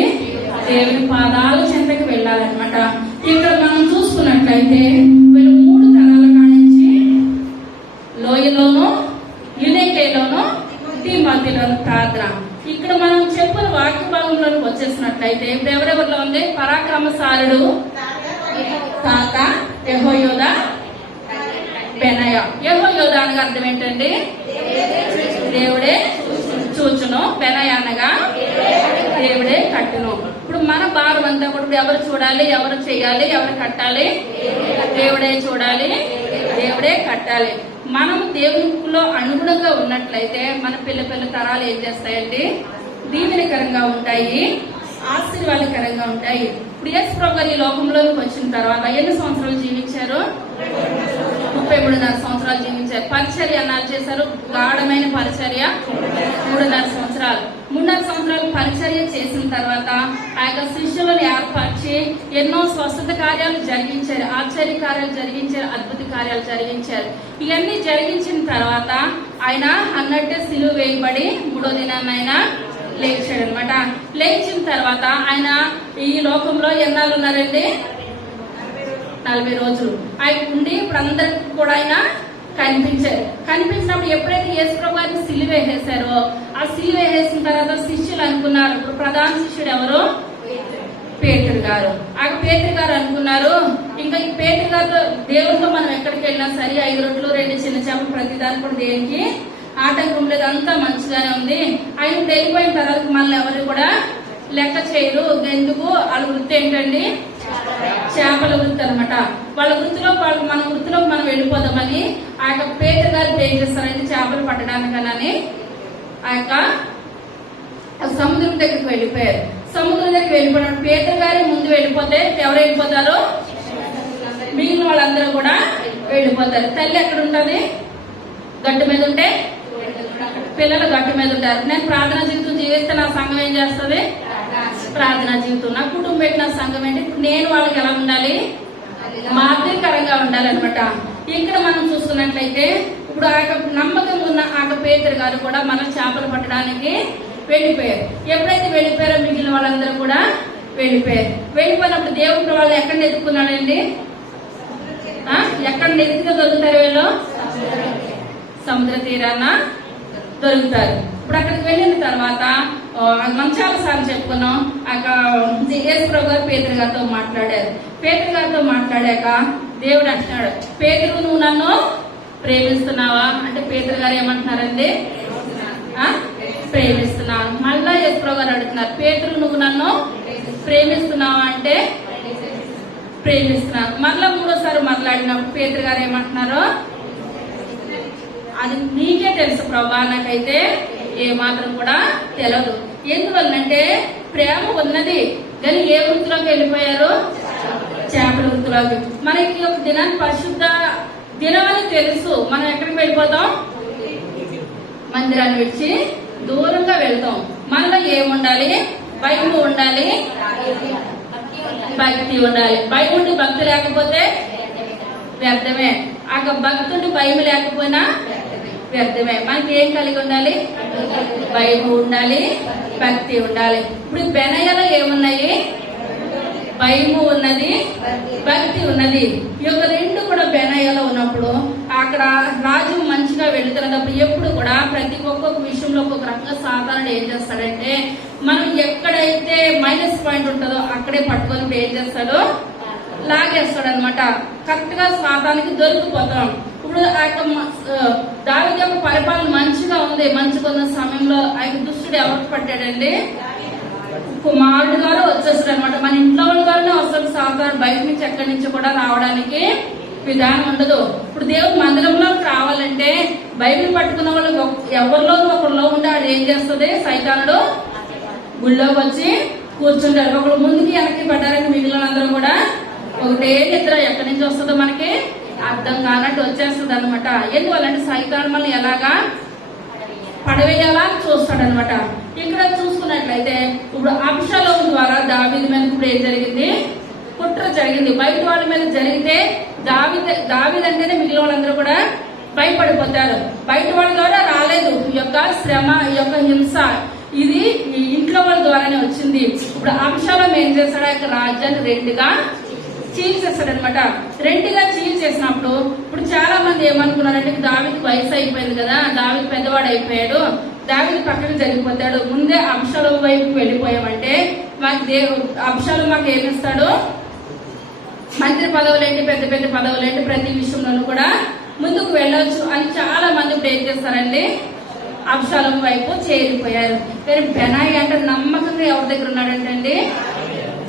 దేవుని పాదాల చెంతకి వెళ్ళాలన్నమాట. ఇక్కడ మనం చూసుకున్నట్లయితే వీళ్ళు 3 తరాల కానించి లోయలోను, యునేకేలోను, తిమోతిలోను ప్రార్థన. ఇక్కడ మనం చెప్పిన వాక్య భాగంలోకి వచ్చేసినట్లయితే ఇప్పుడు ఎవరెవరిలో ఉంది? పరాక్రమశాలుడు తాత యెహోయోద, బెనయ. యెహోయోద అనగా అర్థం ఏంటండి? దేవుడే చూచును. బెనయ అనగా దేవుడే కట్టును. ఇప్పుడు మన భారం అంతా కూడా ఎవరు చూడాలి, ఎవరు చేయాలి, ఎవరు కట్టాలి? దేవుడే చూడాలి, దేవుడే కట్టాలి. మనం దేవునిలో అనుగుణంగా ఉన్నట్లయితే మన పిల్ల తరాలు ఏం చేస్తాయండి? దీవెనకరంగా ఉంటాయి, ఆశీర్వాదకరంగా ఉంటాయి. ఇప్పుడు యేసు ప్రభు ఈ లోకంలోకి వచ్చిన తర్వాత ఎన్ని సంవత్సరాలు జీవించారు? 33.5 సంవత్సరాలు జీవించారు. పరిచర్య అన్నారు చేశారు, గాఢమైన పరిచర్య 3.5 సంవత్సరాలు. 3.5 సంవత్సరాలు పరిచర్య చేసిన తర్వాత ఆ యొక్క శిష్యులను ఏర్పరిచి ఎన్నో స్వస్థత కార్యాలు జరిగించారు, ఆశ్చర్య కార్యాలు జరిగించారు, అద్భుత కార్యాలు జరిగించారు. ఇవన్నీ జరిగించిన తర్వాత ఆయన అన్నట్టే సిలువ వేయబడి 3వ దినాన్ని ఆయన లేచాడు అనమాట. లేచిన తర్వాత ఆయన ఈ లోకంలో ఎన్నాళ్ళు ఉన్నారండి? 40 రోజులు ఆయన ఉండి ఇప్పుడు అందరికి కూడా ఆయన కనిపించారు. కనిపించినప్పుడు ఎప్పుడైతే యేసుప్రభు గారిని సిలువ వేసేశారో, ఆ సిలువ వేసేసిన తర్వాత శిష్యులు అనుకున్నారు, ఇప్పుడు ప్రధాన శిష్యుడు ఎవరు? పేతురు గారు. ఆ పేతురు గారు అనుకున్నారు, ఇంకా ఈ పేతురు గారితో దేవుడితో మనం ఎక్కడికి వెళ్ళినా సరే 5 రొట్టెలు 2 చిన్న చేపలు ప్రతిదాని కూడా దేనికి ఆటంకం లేదు, అంతా మంచిగానే ఉంది. ఆయన వెళ్ళిపోయిన తర్వాత మనల్ని ఎవరు కూడా లెక్క చేయరు. ఎందుకు? వాళ్ళ వృత్తి ఏంటండి? చేపల వృత్తి అనమాట. వాళ్ళ వృత్తిలో మన వృత్తిలోకి మనం వెళ్ళిపోదామని ఆ యొక్క పేతురు గారు ఏం చేస్తారంటే చేపలు పట్టడానికనని ఆ యొక్క సముద్రం దగ్గరికి వెళ్ళిపోయారు. సముద్రం దగ్గరికి వెళ్ళిపోయినప్పుడు పేతురు గారి ముందు వెళ్ళిపోతే ఎవరు వెళ్ళిపోతారు? మిగిలిన వాళ్ళందరూ కూడా వెళ్ళిపోతారు. తల్లి ఎక్కడ ఉంటది? గట్టు మీద ఉంటే పిల్లలు గట్టు మీద ఉంటారు. నేను ప్రార్థనా జీవితం జీవిస్తే నా సంఘం ఏం చేస్తుంది? ప్రార్థనా జీవితం. నా కుటుంబం పెట్టిన సంఘం ఏంటి? ఇప్పుడు నేను వాళ్ళకి ఎలా ఉండాలి? మాదిరికరంగా ఉండాలన్నమాట. ఇక్కడ మనం చూసుకున్నట్లయితే ఇప్పుడు ఆ నమ్మకంగా ఉన్న ఆ పేతురు గారు కూడా మన చేపలు పట్టడానికి వెళ్ళిపోయారు. ఎప్పుడైతే వెళ్ళిపోయారో మిగిలిన వాళ్ళందరూ కూడా వెళ్ళిపోయారు. వెళ్ళిపోయినప్పుడు దేవుడు వాళ్ళు ఎక్కడ ఎదుర్కొన్నాడండి? ఎక్కడ ఎదుగుగా దొరుకుతారు వీళ్ళు? సముద్ర తీరాన దొరుకుతారు. ఇప్పుడు అక్కడికి వెళ్ళిన తర్వాత మనం చాలా సార్లు చెప్పుకున్నాం, అక్కడ యేసుప్రభు గారు పేతురు గారితో మాట్లాడారు. పేతురు గారితో మాట్లాడాక దేవుడు అంటున్నాడు, పేతురు నువ్వు నన్ను ప్రేమిస్తున్నావా అంటే పేతురు గారు ఏమంటున్నారండి? ప్రేమిస్తున్నాను. మళ్ళా యేసుప్రభు గారు అడుగుతున్నారు, పేతురు నువ్వు నన్ను ప్రేమిస్తున్నావా అంటే ప్రేమిస్తున్నాను. మళ్ళా 3వసారి మాట్లాడినప్పుడు పేతురు గారు ఏమంటున్నారు? అది నీకే తెలుసు ప్రభా, నాకైతే ఏ మాత్రం కూడా తెలియదు. ఎందువల్లంటే ప్రేమ ఉన్నది కానీ ఏ వృత్తిలోకి వెళ్ళిపోయారు? చేపల వృత్తిలోకి. మనకి ఒక దినాన్ని పరిశుద్ధ దినం అని తెలుసు, మనం ఎక్కడికి వెళ్ళిపోతాం? మందిరాన్ని విడిచి దూరంగా వెళ్తాం. మనలో ఏముండాలి? భయం ఉండాలి, భక్తి ఉండాలి. భయం ఉండి భక్తి లేకపోతే వ్యర్థమే. ఆ భక్తుండి భయం లేకపోయినా వ్యర్థమే. మనకి ఏం కలిగి ఉండాలి? భయం ఉండాలి, భక్తి ఉండాలి. ఇప్పుడు బెనయలో ఏమున్నాయి? భయము ఉన్నది, భక్తి ఉన్నది. ఈ యొక్క 2 కూడా బెనయలో ఉన్నప్పుడు అక్కడ రాజు మంచిగా వెళుతున్నప్పుడు ఎప్పుడు కూడా ప్రతి ఒక్కొక్క విషయంలో ఒక్కొక్క రకంగా సాధారణ ఏం చేస్తాడంటే మనం ఎక్కడైతే మైనస్ పాయింట్ ఉంటుందో అక్కడే పట్టుకొని ఏం చేస్తాడో లాగేస్తాడు అనమాట. కరెక్ట్ గా సాతానికి దొరికిపోతాం. ఇప్పుడు ఆ యొక్క దావీదు యొక్క పరిపాలన మంచిగా ఉంది. మంచిగా ఉన్న సమయంలో ఆ యొక్క దుష్టుడు ఎవరికి పట్టాడండి? కుమారుడు గారు వచ్చేస్తాడు అనమాట. మన ఇంట్లో వాళ్ళ గారునే వస్తాడు. సాధారణ బయట నుంచి ఎక్కడి నుంచి కూడా రావడానికి విధానం ఉండదు. ఇప్పుడు దేవుడు మందిరంలోకి రావాలంటే బైబిల్ పట్టుకున్న వాళ్ళు ఎవరిలోనూ ఒకరిలో ఉండి ఆడు ఏం చేస్తుంది? సైతానుడు గుళ్ళోకి వచ్చి కూర్చుంటారు. ఒకరు ముందుకి వెనక్కి పడ్డారని మిగిలిన అందరూ కూడా ఒకటే నిద్ర ఎక్కడి నుంచి వస్తుందో మనకి అర్థం కానట్టు వచ్చేస్తుంది అనమాట. ఎందువల్లంటే సైతాను మనల్ని ఎలాగా పడవేయాలా చూస్తాడు అనమాట. ఇక్కడ చూసుకున్నట్లయితే ఇప్పుడు అబ్షాలోము ద్వారా దావీదు మీద ఇప్పుడు ఏం జరిగింది? కుట్ర జరిగింది. బయట వాళ్ళ మీద జరిగితే దావీదు అంటేనే మిగిలిన వాళ్ళందరూ కూడా భయపడిపోతారు. బయట వాళ్ళ ద్వారా రాలేదు ఈ యొక్క శ్రమ, ఈ యొక్క హింస. ఇది ఇంట్లో వాళ్ళ ద్వారానే వచ్చింది. ఇప్పుడు అబ్షాలోము ఏం చేస్తాడు? ఆ యొక్క రాజ్యాన్ని 2గా చీల్చేస్తాడు అనమాట. 2గా చీల్చేసినప్పుడు ఇప్పుడు చాలా మంది ఏమనుకున్నారంటే దావీదు వయసు అయిపోయింది కదా, దావీదు పెద్దవాడు అయిపోయాడు, దావీదు పక్కన జరిగిపోతాడు, ముందే అబ్షాలోము వైపు వెళ్ళిపోయామంటే మాకు అబ్షాలోము మాకు ఏమిస్తాడు? మంత్రి పదవులేంటి, పెద్ద పెద్ద పదవులేంటి, ప్రతి విషయంలోనూ కూడా ముందుకు వెళ్ళొచ్చు అని చాలా మంది ఇప్పుడు ఏం చేస్తారండి? అబ్షాలోము వైపు చేరిపోయారు. కానీ బెనాయి అంటే నమ్మకంగా ఎవరి దగ్గర ఉన్నాడంటే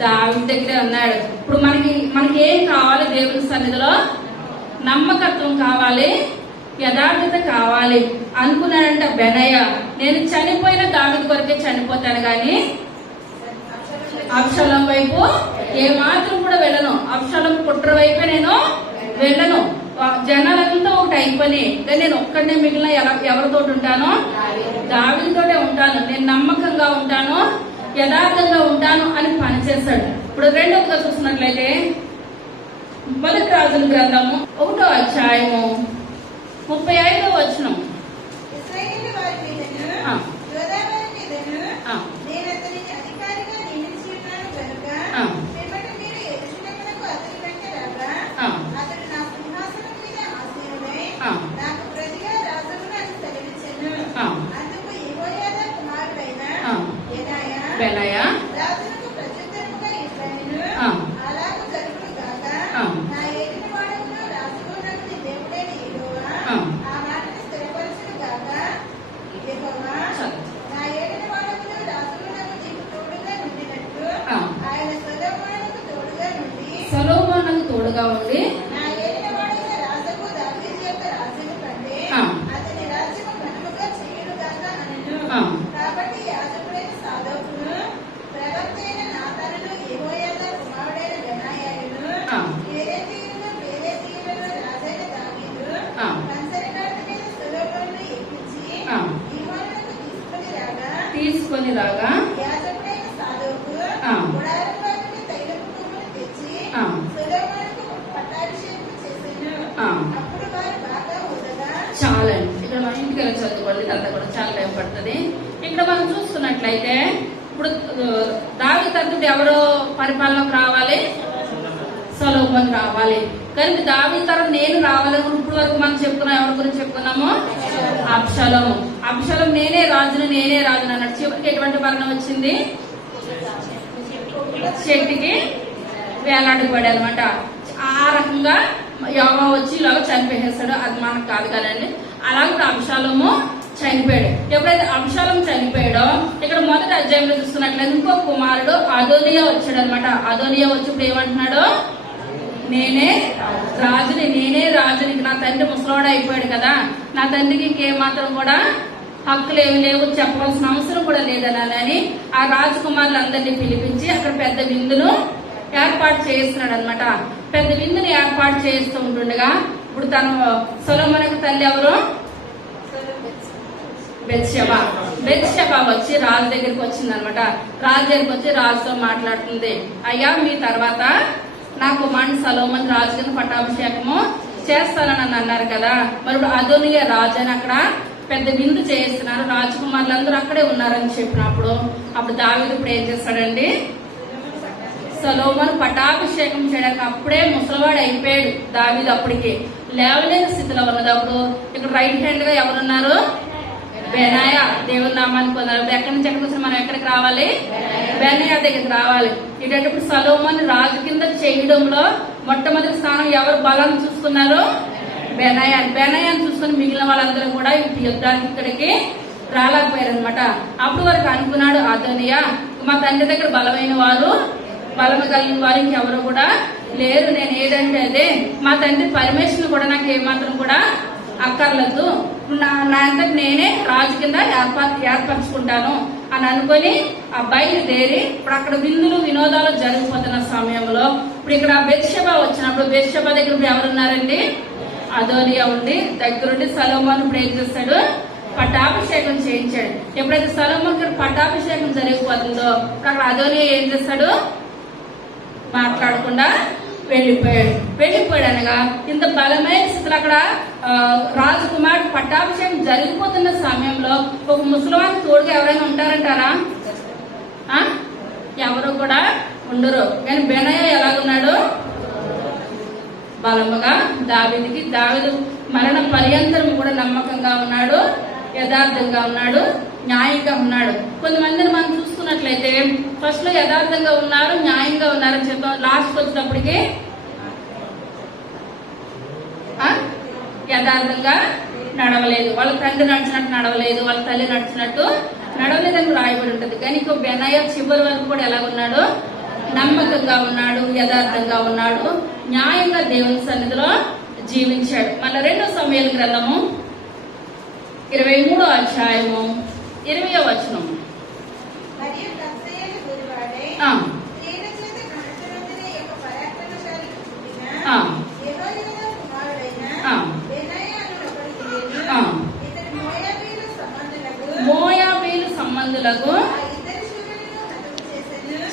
దావీదు దగ్గరే ఉన్నాడు. ఇప్పుడు మనకి ఏం కావాలి? దేవుని సన్నిధిలో నమ్మకత్వం కావాలి, యథార్థత కావాలి అనుకున్నాడంట బెనయ్య. నేను చనిపోయిన దావీదు కొరకే చనిపోతాను గాని అబ్షాలోము వైపు ఏ మాత్రం కూడా వెళ్ళను. అబ్షాలోము కుట్ర వైపే నేను వెళ్ళను. జనాలంతా ఒకటి అయిపోయి, కానీ నేను ఒక్కడనే మిగిలిన ఎవరితో ఉంటాను? దావీదుతోటే ఉంటాను. నేను నమ్మకంగా ఉంటాను, యథార్థంగా ఉంటాను అని పనిచేశాడు. ఇప్పుడు రెండవగా చూసినట్లయితే మొదటి రాజుల గ్రంథము 1వ అధ్యాయము 35వ వచనం. బెనాయా సొలొమోనుకు తోడుగా ఉండి తీసుకొని రాగా చాలండి. ఇక్కడ మన ఇంటికి వెళ్ళి చదువుకోండి, అంతా కూడా చాలా టైం పడుతుంది. ఇక్కడ మనం చూస్తున్నట్లయితే ఇప్పుడు దావీదు తరపున ఎవరో పరిపాలనకు రావాలి? సొలొమోను రావాలి. కానీ దావీదు తరపున నేను రావాలని ఇప్పుడు వరకు మనం చెప్పుకున్నాం. ఎవరి గురించి చెప్పుకున్నాము? అబ్షాలోము. అబ్షాలోము నేనే రాజును అన్నాడు. చివరికి ఎటువంటి మరణం వచ్చింది? చెట్టుకి వేలాడిపడి అనమాట. ఆ రకంగా యోగా వచ్చి ఇలాగ చనిపోయేస్తాడు. అది మనకు కాదు కదండి. అలాగే అబ్షాలోము చనిపోయాడు. ఎప్పుడైతే అబ్షాలోము చనిపోయాడో ఇక్కడ మొదటి అధ్యాయంలో చూస్తున్నట్లయితే ఇంకో కుమారుడు అదోనియా వచ్చాడు అనమాట. అదోనియా వచ్చి ఇప్పుడు ఏమంటున్నాడు? నేనే రాజుని. నా తండ్రి ముసలోడు అయిపోయాడు కదా, నా తండ్రికి ఇంకేమాత్రం కూడా హక్కులు ఏమి లేవు, చెప్పవలసిన అవసరం కూడా లేదనని ఆ రాజకుమారులందరినీ పిలిపించి అక్కడ పెద్ద విందును ఏర్పాటు చేస్తున్నాడు అనమాట. పెద్ద విందుని ఏర్పాటు చేస్తూ ఉంటుండగా ఇప్పుడు తను సొలొమోనుకు తల్లి ఎవరు? బెత్షెబా వచ్చి రాజు దగ్గరికి వచ్చింది అనమాట. రాజు దగ్గరికి వచ్చి రాజుతో మాట్లాడుతుంది. అయ్యా, మీ తర్వాత నా కుమారుడు సొలొమోను రాజు కింద పట్టాభిషేకము చేస్తానని అన్నారు కదా, మరి ఇప్పుడు అదోనియా రాజు అని అక్కడ పెద్ద విందు చేస్తున్నారు. రాజకుమారులందరూ అక్కడే ఉన్నారని చెప్పినప్పుడు అప్పుడు దావీదు ఇప్పుడు ఏం చేస్తాడండి? సొలొమోను పట్టాభిషేకం చేయడానికి అప్పుడే ముసలివాడు అయిపోయాడు దావీదు. అప్పటికి లేవలేని స్థితిలో ఉన్నది. అప్పుడు ఇక్కడ రైట్ హ్యాండ్ గా ఎవరున్నారు? బెనాయా. దేవుని నామానికి పొందాలి. ఎక్కడి నుంచి ఎక్కడికి వచ్చి మనం ఎక్కడికి రావాలి? బెనాయా దగ్గరికి రావాలి. ఇటప్పుడు సొలొమోను రాజు కింద చేయడంలో మొట్టమొదటి స్థానం ఎవరు బలం చూసుకున్నారు? బెనాయాని చూసుకుని మిగిలిన వాళ్ళందరూ కూడా యుద్ధానికి ఇక్కడికి రాలేకపోయారు అనమాట. అప్పుడు వరకు అనుకున్నాడు అదోనియా, మా తండ్రి దగ్గర బలమైన వారు, బలము కలిగిన వారు ఇంకెవరు కూడా లేరు. నేను ఏదంటే అదే, మా తండ్రి పరమేశ్వరుని కూడా నాకు ఏమాత్రం కూడా అక్కర్లేదు, నా అంతటి నేనే రాజు కింద ఏర్పరచుకుంటాను అని అనుకుని ఆ బయలుదేరి ఇప్పుడు అక్కడ విందులు వినోదాలు జరిగిపోతున్న సమయంలో ఇప్పుడు ఇక్కడ బెత్షెబా వచ్చినప్పుడు బెత్షెబా దగ్గర ఇప్పుడు ఎవరున్నారండి? అదోనియా ఉండి దగ్గరుండి సొలొమోను ఇప్పుడు ఏం చేస్తాడు? పట్టాభిషేకం చేయించాడు. ఎప్పుడైతే సొలొమోను ఇక్కడ పట్టాభిషేకం జరిగిపోతుందో అక్కడ అదోనియా ఏం చేస్తాడు? మాట్లాడకుండా వెళ్ళిపోయాడు అనగా ఇంత బలమైన స్థితిలో అక్కడ రాజకుమారుడు పట్టాభిషేకం జరిగిపోతున్న సమయంలో ఒక ముసలివానికి తోడుగా ఎవరైనా ఉంటారంటారా? ఎవరు కూడా ఉండరు. కానీ బెనాయా ఎలాగున్నాడు? బలముగా దావీదు మరణ పర్యంతరం కూడా నమ్మకంగా ఉన్నాడు, యథార్థంగా ఉన్నాడు, న్యాయంగా ఉన్నాడు. కొంతమందిని మనం చూసుకున్నట్లయితే ఫస్ట్ లో యథార్థంగా ఉన్నారు, న్యాయంగా ఉన్నారని చెప్తాం. లాస్ట్ వచ్చినప్పటికీ యథార్థంగా నడవలేదు, వాళ్ళ తండ్రి నడిచినట్టు నడవలేదు, వాళ్ళ తల్లి నడిచినట్టు నడవలేదని రాయబడి ఉంటుంది. కానీ ఇంకో బెనాయా చివరి వరకు కూడా ఎలాగున్నాడు? నమ్మకంగా ఉన్నాడు, యథార్థంగా ఉన్నాడు, న్యాయంగా దేవుని సన్నిధిలో జీవించాడు. మళ్ళీ 2 సమూయేలు గ్రంథము 23వ అధ్యాయము 20వ వచనం. యోధులకు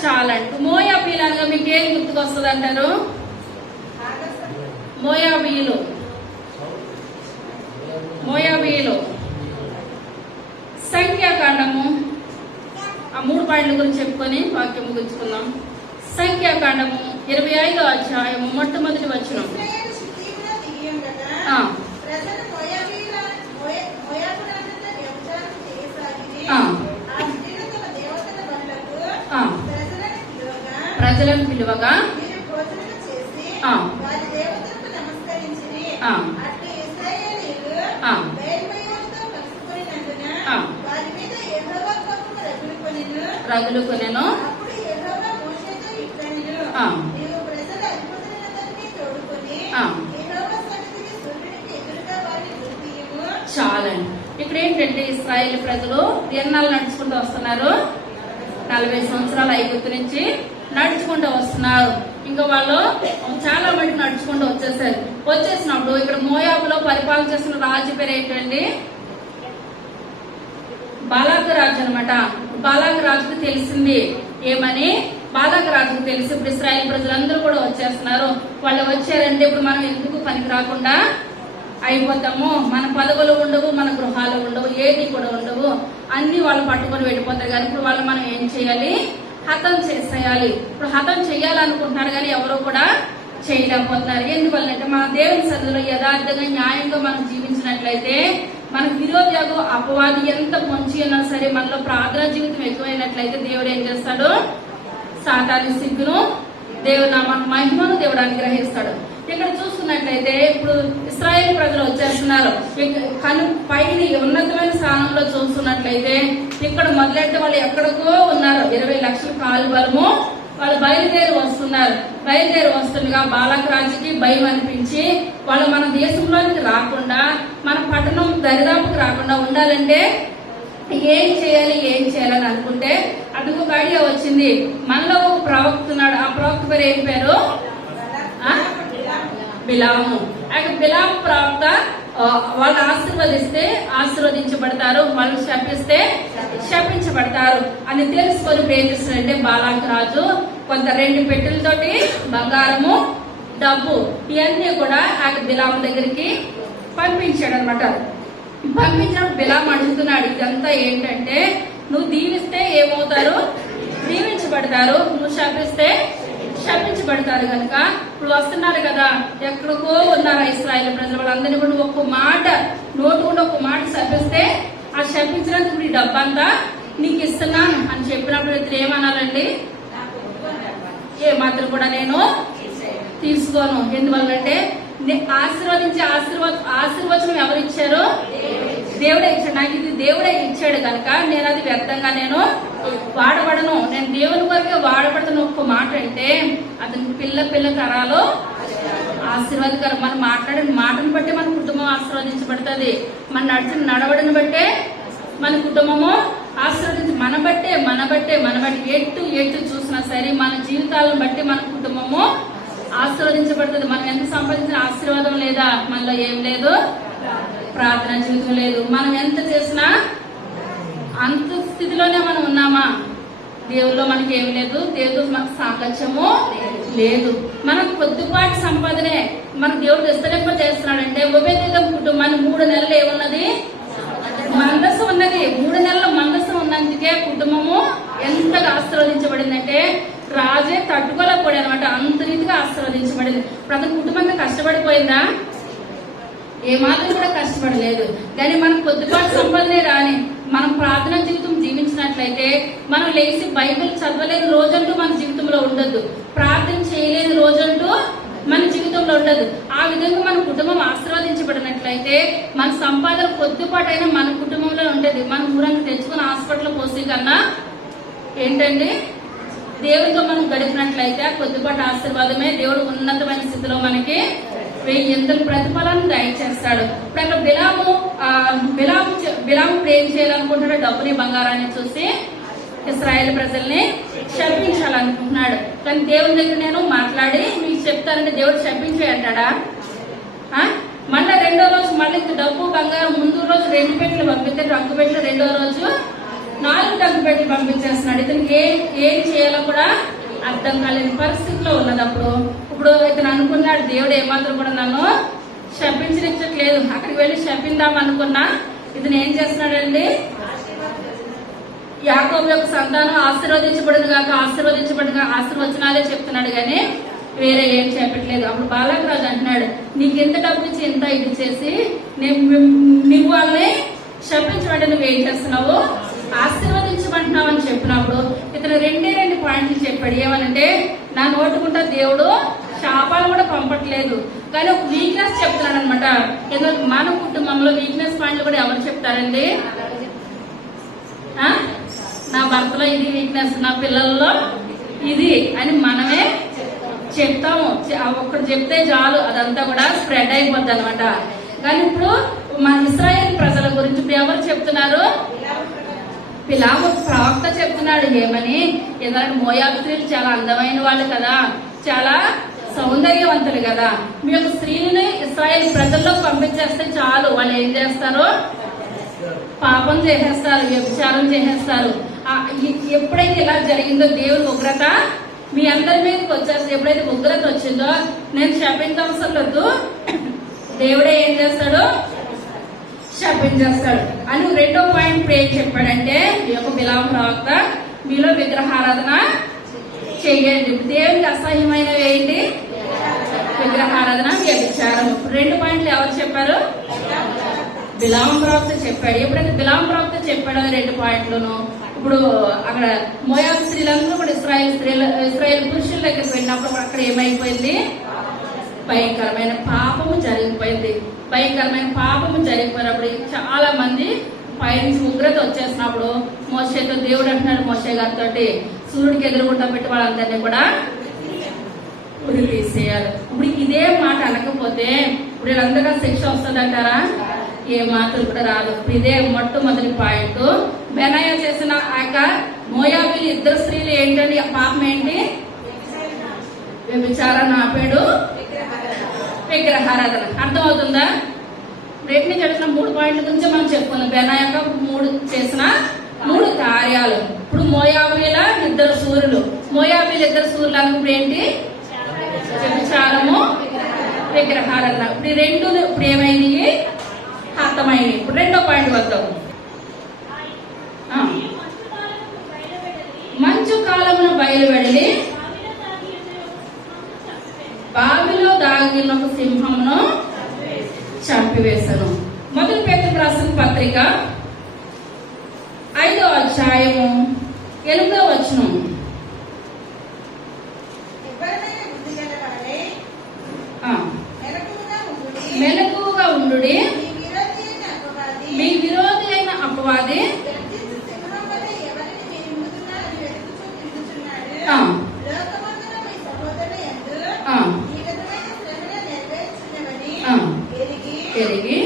చాలంట. మోయాబీలు అనగా మీకు ఏం గుర్తుకొస్తుంది అంటారు? మోయాబీలు సంఖ్యాకాండము ఆ 3 పాయింట్ల గురించి చెప్పుకొని వాక్యం ముగించుకుందాం. సంఖ్యాకాండము 25వ అధ్యాయము మొట్టమొదటి వచనం. ప్రజలను పిలువగా రగులుకొనెను. చాలండి. ఇక్కడ ఏంటంటే ఇశ్రాయేలు ప్రజలు ఎన్నాళ్ళు నడుచుకుంటూ వస్తున్నారు? 40 సంవత్సరాలు ఐగుప్తు నుంచి నడుచుకుంటూ వస్తున్నారు. ఇంకా వాళ్ళు చాలా మటుకు నడుచుకుంటూ వచ్చేసినప్పుడు ఇక్కడ మోయాబులో పరిపాలన చేస్తున్న రాజు పేరు ఏంటండి? బాలాకు రాజు అనమాట. బాలాకు రాజుకు తెలిసింది ఏమని? బాలాకు రాజుకు తెలిసి ఇప్పుడు ఇశ్రాయేల్ ప్రజలందరూ కూడా వచ్చేస్తున్నారు. వాళ్ళు వచ్చారంటే ఇప్పుడు మనం ఎందుకు పనికి రాకుండా అయిపోతాము, మన పదవులు ఉండవు, మన గృహాలు ఉండవు, ఏది కూడా ఉండవు, అన్ని వాళ్ళు పట్టుకొని వెళ్ళిపోతారు. కానీ ఇప్పుడు వాళ్ళు మనం ఏం చేయాలి? హతం చేసేయాలి. ఇప్పుడు హతం చేయాలనుకుంటున్నారు కానీ ఎవరు కూడా చేయలేకపోతున్నారు. ఎందువల్లంటే మన దేవుని సన్నిధిలో యథార్థంగా న్యాయంగా మనం జీవించినట్లయితే మన విరోధి అపవాది ఎంత పొంచి ఉన్నా సరే మనలో ప్రార్థనా జీవితం ఎక్కువైనట్లయితే దేవుడు ఏం చేస్తాడు? సాతాను సిగ్గును దేవుడు నామ మహిమను దేవుడు అనుగ్రహిస్తాడు. ఇక్కడ చూసుకున్నట్లయితే ఇప్పుడు ఇశ్రాయేలు ప్రజలు వచ్చేస్తున్నారు. పైన ఉన్నతమైన స్థానంలో చూస్తున్నట్లయితే ఇక్కడ మొదలెడితే వాళ్ళు ఎక్కడికో ఉన్నారు. 20 లక్షల కాలు బలము వాళ్ళు బయలుదేరి వస్తుండగా బాలాకు రాజుకి భయం అనిపించి వాళ్ళు మన దేశంలోనికి రాకుండా, మన పట్టణం దరిదాపుకి రాకుండా ఉండాలంటే ఏం చేయాలని అనుకుంటే అతనికి ఒక ఐడియా వచ్చింది. మనలో ఒక ప్రవక్త ఉన్నాడు. ఆ ప్రవక్త పేరు ఏం పేరు? బిలాము. బిలాము ప్రవక్త వాళ్ళు ఆశీర్వదిస్తే ఆశీర్వదించబడతారు, వాళ్ళు శపిస్తే శపించబడతారు అని తెలుసుకొని ఏం చేస్తాడంటే బాలాకు రాజు కొంత 2 పెట్టెలతోటి బంగారము, డబ్బు ఇవన్నీ కూడా ఆ బిలాము దగ్గరికి పంపించాడు అనమాట. పంపించినప్పుడు బిలాము అడుగుతున్నాడు, ఇదంతా ఏంటంటే నువ్వు దీవిస్తే ఏమవుతారు? దీవించబడతారు, నువ్వు శపిస్తే శపించబడతారు. కనుక ఇప్పుడు వస్తున్నారు కదా, ఎక్కడికో ఉన్నారు ఇశ్రాయేలు ప్రజలు, వాళ్ళందరినీ కూడా ఒక్క మాట నోటు కూడా ఒక మాట శపిస్తే ఆ శపించినందుకు ఈ డబ్బంతా నీకు ఇస్తున్నాను అని చెప్పినప్పుడు ఇద్దరు ఏమనాలండి? ఏ మాత్రం కూడా నేను తీసుకోను. ఎందువల్లంటే ఆశీర్వదించే ఆశీర్వచనం ఎవరు ఇచ్చారు? దేవుడే ఇచ్చాడు. నాకు ఇది దేవుడే ఇచ్చాడు కనుక నేను అది వ్యర్థంగా నేను వాడబడను. నేను దేవుని వరకే వాడబడతాను. ఒక్క మాట అంటే అతనికి పిల్ల తరాలు ఆశీర్వాదకరం. మనం మాట్లాడిన మాటను బట్టే మన కుటుంబం ఆశీర్వదించబడుతుంది. మన నడిచిన నడవడిని బట్టే మన కుటుంబము మన బట్టి ఎటు చూసినా సరే మన జీవితాలను బట్టి మన కుటుంబము ఆశీర్వదించబడుతుంది. మనం ఎంత సంపాదించిన ఆశీర్వాదం లేదా? మనలో ఏం లేదు, ప్రార్థన జీవితం లేదు. మనం ఎంత చేసినా అంత స్థితిలోనే మనం ఉన్నామా? దేవుల్లో మనకి ఏమి లేదు, దేవుడితో మనకు సాంగత్యము లేదు. మనం కొద్దిపాటి సంపాదనే మన దేవుడు విస్తరింప చేస్తున్నాడంటే ఉపేదితం కుటుంబాన్ని 3 నెలలు ఏమున్నది? మందస్సు ఉన్నది. 3 నెలల మందస్సు ఉన్నందుకే కుటుంబము ఎంతగా ఆశీర్వదించబడిందంటే రాజే తట్టుకోలేకపోయాడు అనమాట. అంత రీతిగా ఆశీర్వదించబడింది. ప్రతి కుటుంబంగా కష్టపడిపోయిందా? ఏమాత్రం కూడా కష్టపడలేదు. కానీ మనం కొద్దిపాటి సంపాదనే రాని మనం ప్రార్థనా జీవితం జీవించినట్లయితే మనం లేచి బైబిల్ చదవలేని రోజంటూ మన జీవితంలో ఉండదు, ప్రార్థన చేయలేని రోజంటూ మన జీవితంలో ఉండదు. ఆ విధంగా మన కుటుంబం ఆశీర్వదించబడినట్లయితే మన సంపాదన కొద్దిపాటు అయినా మన కుటుంబంలో ఉండేది. మన ఊరంతా తెచ్చుకుని హాస్పిటల్ పోసి కన్నా ఏంటండి దేవుడితో మనం గడిపినట్లయితే కొద్దిపాటి ఆశీర్వాదమే దేవుడు ఉన్నతమైన స్థితిలో మనకి 1000 ప్రతిఫలాన్ని దయచేస్తాడు. ఇప్పుడు అక్కడ బిలాము ఏం చేయాలనుకుంటున్నాడు? డబ్బుని బంగారాన్ని చూసి ఇశ్రాయేలు ప్రజల్ని శపించాలనుకుంటున్నాడు. కానీ దేవుని దగ్గర నేను మాట్లాడి మీకు చెప్తానంటే దేవుడు శపించే అంటాడా? మళ్ళీ 2వ రోజు మళ్ళీ డబ్బు బంగారం ముందు రోజు 2 పెట్టెలు పంపితే రంగు పెట్టెలు 2వ రోజు 4 డబ్బు పెట్టి పంపించేస్తున్నాడు. ఇతనికి ఏం చేయాలో కూడా అర్థం కాలేని పరిస్థితిలో ఉన్నదప్పుడు ఇప్పుడు ఇతను అనుకున్నాడు, దేవుడు ఏమాత్రం కూడా నన్ను శపించనిచ్చట్లేదు, అక్కడికి వెళ్ళి శపిద్దాం అనుకున్నా. ఇతను ఏం చేస్తున్నాడండి, యాకోబు యొక్క సంతానం ఆశీర్వదించబడిన కాక ఆశీర్వదించబడిన ఆశీర్వచనాలే చెప్తున్నాడు కానీ వేరే ఏం చెప్పట్లేదు. అప్పుడు బాలకరాజు అంటున్నాడు, నీకు ఎంత డబ్బు ఇచ్చి ఎంత ఇది చేసి నువ్వు వాళ్ళని శపించబడి నువ్వేం చేస్తున్నావు, ఆశీర్వదించమంటున్నావు అని చెప్పినప్పుడు ఇతను 2 పాయింట్లు చెప్పాడు. ఏమనంటే, నా నోటుకుంటా దేవుడు శాపాలు కూడా పంపట్లేదు, కానీ ఒక వీక్నెస్ చెప్తున్నాడు అనమాట. ఎందుకంటే మన కుటుంబంలో వీక్నెస్ పాయింట్లు కూడా ఎవరు చెప్తారండి, నా భర్తలో ఇది వీక్నెస్, నా పిల్లల్లో ఇది అని మనమే చెప్తాము. ఒక్కడు చెప్తే చాలు, అదంతా కూడా స్ప్రెడ్ అయిపోద్ది అనమాట. కానీ ఇప్పుడు మన ఇశ్రాయేలు ప్రజల గురించి ఇప్పుడు ఎవరు చెప్తున్నారు, బిలాము ప్రవక్త చెప్తున్నాడు. ఏమని, ఎందుకంటే మోయాబు స్త్రీలు చాలా అందమైన వాళ్ళు కదా, చాలా సౌందర్యవంతులు కదా, మీ యొక్క స్త్రీలని ఇశ్రాయేలు ప్రజల్లో పంపించేస్తే చాలు, వాళ్ళు ఏం చేస్తారు, పాపం చేసేస్తారు, వ్యభిచారం చేసేస్తారు. ఎప్పుడైతే ఇలా జరిగిందో దేవుని ఉగ్రత మీ అందరి మీదకి వచ్చేస్తుంది. ఎప్పుడైతే ఉగ్రత వచ్చిందో నేను శపించవసరం లేదు, దేవుడే ఏం చేస్తాడు, శపించేస్తాడు అని 2వ పాయింట్ ఏం చెప్పాడంటే, ఈ యొక్క బిలాము ప్రవక్త మీలో విగ్రహారాధన చెయ్యండి. దేవునికి అసహ్యమైనవి ఏంటి, విగ్రహారాధన, వ్యభిచారం. 2 పాయింట్లు ఎవరు చెప్పారు, బిలాము ప్రవక్త చెప్పాడు. ఎప్పుడైతే బిలాము ప్రవక్త చెప్పాడో 2 పాయింట్లను ఇప్పుడు అక్కడ మోయాబు స్త్రీలందరూ కూడా ఇశ్రాయేల్ పురుషుల దగ్గరికి వెళ్ళినప్పుడు అక్కడ ఏమైపోయింది, భయంకరమైన పాపము జరిగిపోయింది. భయంకరమైన పాపము జరిగిపోయినప్పుడు చాలా మంది పైనుంచి ఉగ్రత వచ్చేసినప్పుడు మోషేతో దేవుడు అంటున్నాడు, మోషే గారితో సూర్యుడికి ఎదురుగుంటా పెట్టి వాళ్ళందరినీ కూడా ఉరి తీసేయాలి. ఇప్పుడు ఇదే మాట అనకపోతే ఇప్పుడు వీళ్ళందరికీ శిక్ష వస్తుందంటారా, ఏ మాత్రం కూడా రాదు. ఇదే మొట్టమొదటి పాయింట్. బెనాయా చేసిన మోయాబీలు 2 స్త్రీలు ఏంటండి పాపం ఏంటి, వ్యభిచారాన్ని ఆపాడు, విగ్రహారాధన. అర్థమవుతుందా? రేపు నుంచి వచ్చిన 3 పాయింట్ల గురించి మనం చెప్పుకున్నాం. బెనాయా చేసిన 3 కార్యాలు. ఇప్పుడు మోయాబీల 2 సూర్యులు, మోయాబీలు 2 సూర్యులు అన్నప్పుడు ఏంటి, వ్యభిచారము, విగ్రహారాధన. ఇప్పుడు 2 ఇప్పుడు ఏమైంది, అర్థమైంది. ఇప్పుడు 2వ పాయింట్ వద్దాం. మంచు కాలమున బయలువెళ్ళి బావిలో దాగిన ఒక సింహమును చంపివేశను. మొదటి పేతురు రాసిన పత్రిక 5వ అధ్యాయము 8వ వచనం. మెలకువగా ఉండుడి, మీ విరోధి అయిన అపవాది ఎరిగి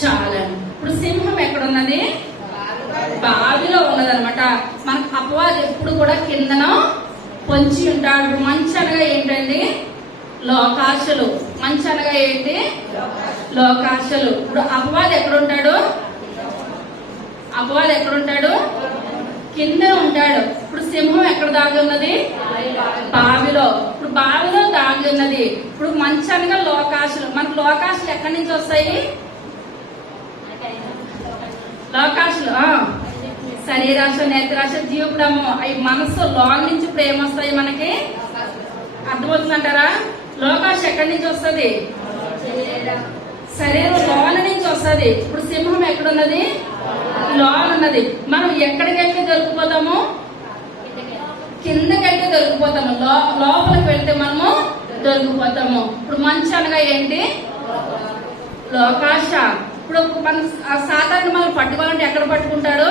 చాలా. ఇప్పుడు సింహం ఎక్కడున్నది, బావిలో ఉన్నదనమాట. మనకు అపవాది ఎప్పుడు కూడా కిందన పొంచి ఉంటాడు. మంచి అనగా ఏంటండి, లోకాశలు. మంచి అనగా ఏంటి, లోకాశలు. ఇప్పుడు అపవాది ఎక్కడుంటాడు, అపవాది ఎక్కడుంటాడు, కింద ఉంటాడు. ఇప్పుడు సింహం ఎక్కడ దాగి ఉన్నది, బావిలో. ఇప్పుడు బావిలో దాగి ఉన్నది. ఇప్పుడు మంచి అనగా లోకాశలు. మనకు లోకాశలు ఎక్కడి నుంచి వస్తాయి, లోకాశలు శరీరాశ, నేత్రాశ, జీవపుడము. అవి మనసు లోన్ నుంచి ఇప్పుడు ఏమొస్తాయి మనకి, అర్థమవుతుందంటారా? లోకాశ ఎక్కడి నుంచి వస్తుంది, శరీరం లోన నుంచి వస్తుంది. ఇప్పుడు సింహం ఎక్కడున్నది, లోన్ ఉన్నది. మనం ఎక్కడికెళ్తే దొరికిపోతాము, కిందకెళ్తే దొరికిపోతాము. లోపలికి వెళ్తే మనము దొరికిపోతాము. ఇప్పుడు మంచి అనగా ఏంటి, లోకాశ. ఇప్పుడు మన సాధారణ మనం పట్టుకోవాలంటే ఎక్కడ పట్టుకుంటాడు,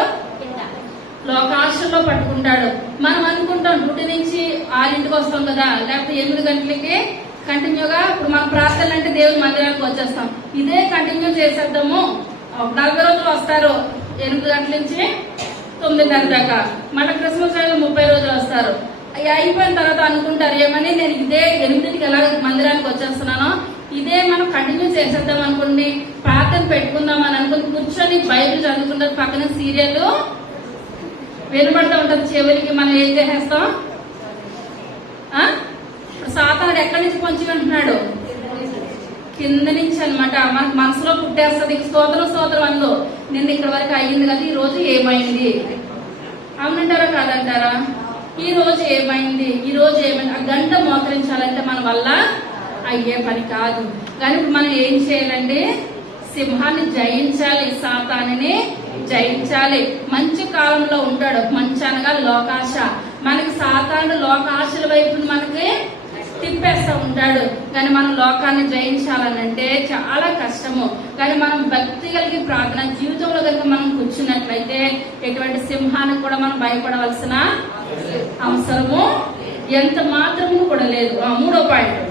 లోకాశల్లో పట్టుకుంటాడు. మనం అనుకుంటాం డ్యూటీ నుంచి 6 వస్తాం కదా, లేకపోతే 8 గంటలకి కంటిన్యూగా. ఇప్పుడు మనం ప్రార్థనలు అంటే దేవుని మందిరానికి వచ్చేస్తాం. ఇదే కంటిన్యూ చేసేద్దాము. 40 రోజులు వస్తారు, 8 గంటల నుంచి 9:30 దాకా. మళ్ళీ క్రిస్మస్ రోజు 30 రోజులు వస్తారు. అవి అయిపోయిన తర్వాత అనుకుంటారు ఏమని, నేను ఇదే 8కి ఎలా మందిరానికి వచ్చేస్తున్నానో ఇదే మనం కంటిన్యూ చేసేద్దాం అనుకోండి, ప్రార్థన పెట్టుకుందాం అని అనుకుని కూర్చొని బైబిల్ చదువుకుంటారు. పక్కన సీరియల్ వినపడుతూ ఉంటుంది చెవులకి. మనం ఏం చేసేస్తాం? సాతానుడు ఎక్కడి నుంచి పొంచి వింటున్నాడు? కింద నుంచి అనమాట. మనకు మనసులో పుట్టేస్తుంది స్తోత్రం అందో, నిన్న ఇక్కడ వరకు అయ్యింది కదా, ఈ రోజు ఏమైంది? అవునంటారా కాదంటారా? ఈ రోజు ఏమైంది, ఈ రోజు ఏమైంది? ఆ గంట మోకరించాలంటే మన వల్ల అయ్యే పని కాదు. కానీ ఇప్పుడు మనం ఏం చేయాలండి? సింహాన్ని జయించాలి, సాతానుని జయించాలి. మంచి కాలంలో ఉంటాడు. మంచి అనగా లోకాశ. మనకి సాతానుడు లోకాశల వైపు మనకి తిప్పేస్తూ ఉంటాడు. కానీ మనం లోకాన్ని జయించాలనంటే చాలా కష్టము. కానీ మనం భక్తి కలిగి ప్రార్థన జీవితంలో కనుక మనం కూర్చున్నట్లయితే ఎటువంటి సింహానికి కూడా మనం భయపడవలసిన అవసరము ఎంత మాత్రము కూడా లేదు. 3వ పాయింట్,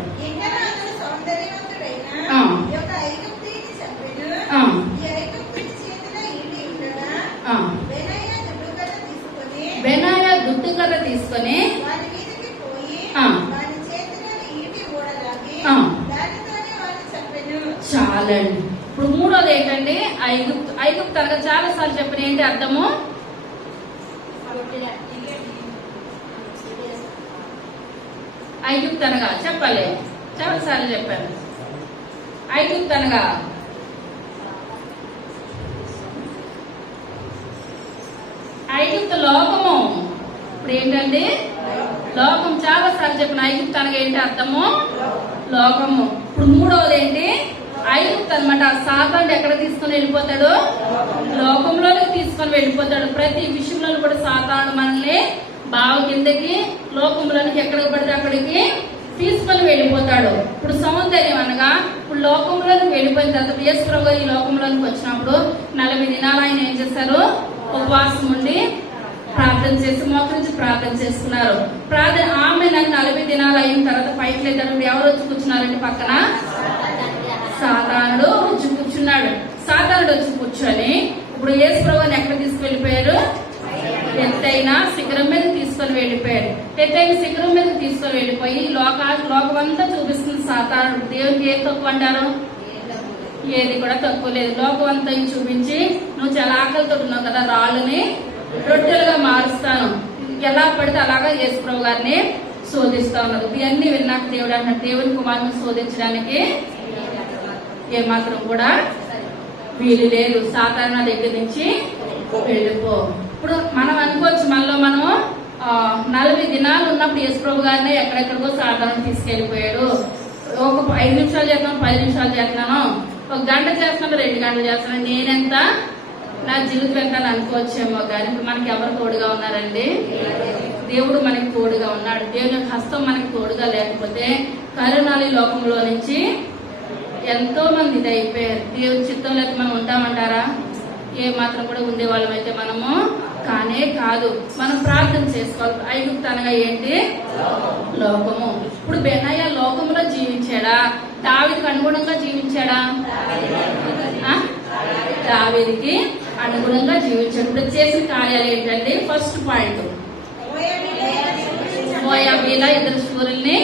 బెనాయా దుడ్డుకర్ర తీసుకొని చాలండి. ఇప్పుడు 3వది ఏంటండి? ఐగుప్తు అనగా చాలా సార్లు చెప్పిన ఏంటి అర్థము? ఐగుప్తు అనగా చెప్పాలి, చాలా సార్లు చెప్పాను. ఐగుప్తు అనగా ఐగుప్తు లోకము. ఇప్పుడు ఏంటండి? లోకం. చాలా సార్లు చెప్పిన ఐగుప్తు అనగా ఏంటి అర్థము? లోకము. ఇప్పుడు 3వది ఏంటి? ఐగుప్తు అనమాట. సాతానుడు ఎక్కడ తీసుకొని వెళ్ళిపోతాడు? లోకంలోకి తీసుకొని వెళ్ళిపోతాడు. ప్రతి విషయంలో కూడా సాతానుడు మనల్ని బావ కిందకి లోకంలోనికి ఎక్కడికి పడితే అక్కడికి తీసుకొని వెళ్ళిపోతాడు. ఇప్పుడు సౌందర్యం అనగా ఇప్పుడు లోకంలోకి వెళ్ళిపోయిన తర్వాత యేసుప్రభు ఈ లోకంలోనికి వచ్చినప్పుడు 40 దినాలు ఆయన ఏం చేశారు? ఉపవాసం ఉండి ప్రార్థన చేసి మోకరించి ప్రార్థన చేసుకున్నారు. ఆమె నాకు 40 దినాలు అయిన తర్వాత పైకి లేదన్నప్పుడు ఎవరు వచ్చి కూర్చున్నారంటే పక్కన సాతానుడు వచ్చి కూర్చున్నాడు. సాతానుడు వచ్చి కూర్చొని ఇప్పుడు యేసుప్రభుని ఎక్కడ తీసుకువెళ్ళిపోయారు? ఎత్తైన శిఖరం మీద తీసుకొని వెళ్ళిపోయారు. ఎత్తైన శిఖరం మీద తీసుకొని వెళ్ళిపోయి లోకమంతా చూపిస్తుంది సాతానుడు. దేవునికి ఏది తక్కువ అంటారు? ఏది కూడా తక్కువ లేదు. లోకం అంతా చూపించి నువ్వు చాలా ఆకలితో ఉన్నావు కదా, రాళ్ళని రొట్టెలుగా మారుస్తాను, ఎలా పడితే అలాగా యేసుప్రభు గారిని శోధిస్తా ఉన్నారు. ఇవన్నీ విన్నాక దేవుడు అన్న దేవుని కుమారుని శోధించడానికి ఏమాత్రం కూడా వీలు లేదు. సాధారణ దగ్గర నుంచి వెళ్ళిపో. ఇప్పుడు మనం అనుకోవచ్చు మనలో మనము 40 దినాలు ఉన్నప్పుడు యేసుప్రభు గారిని ఎక్కడెక్కడికో సాధారణ తీసుకెళ్లిపోయాడు. ఒక 5 నిమిషాలు చేస్తున్నాను, 10 నిమిషాలు చేస్తున్నాను, 1 గంట చేస్తున్నాను, 2 గంటలు చేస్తున్నాను, నేనెంత, నా జీవితం ఎంత అని అనుకోవచ్చేమో. కానీ ఇప్పుడు మనకి ఎవరు తోడుగా ఉన్నారండి? దేవుడు మనకి తోడుగా ఉన్నాడు. దేవుని హస్తం మనకి తోడుగా లేకపోతే కరోనాలి లోకంలో నుంచి ఎంతో మంది ఇది అయిపోయారు. దేవుని చిత్తం లేక మనం ఉంటామంటారా? ఏ మాత్రం కూడా ఉండేవాళ్ళం అయితే మనము కానే కాదు. మనం ప్రార్థన చేసుకోవాలి. ఐగుప్తు అనగా ఏంటి? లోకము. ఇప్పుడు బెనాయా లోకంలో జీవించాడా? దావీదుకి అనుగుణంగా జీవించాడా? దావీదుకి అనుగుణంగా జీవించాడు. ఇప్పుడు చేసిన కార్యాలు ఏంటండి? ఫస్ట్ పాయింట్, మోయాబీల 2 శూరుల్ని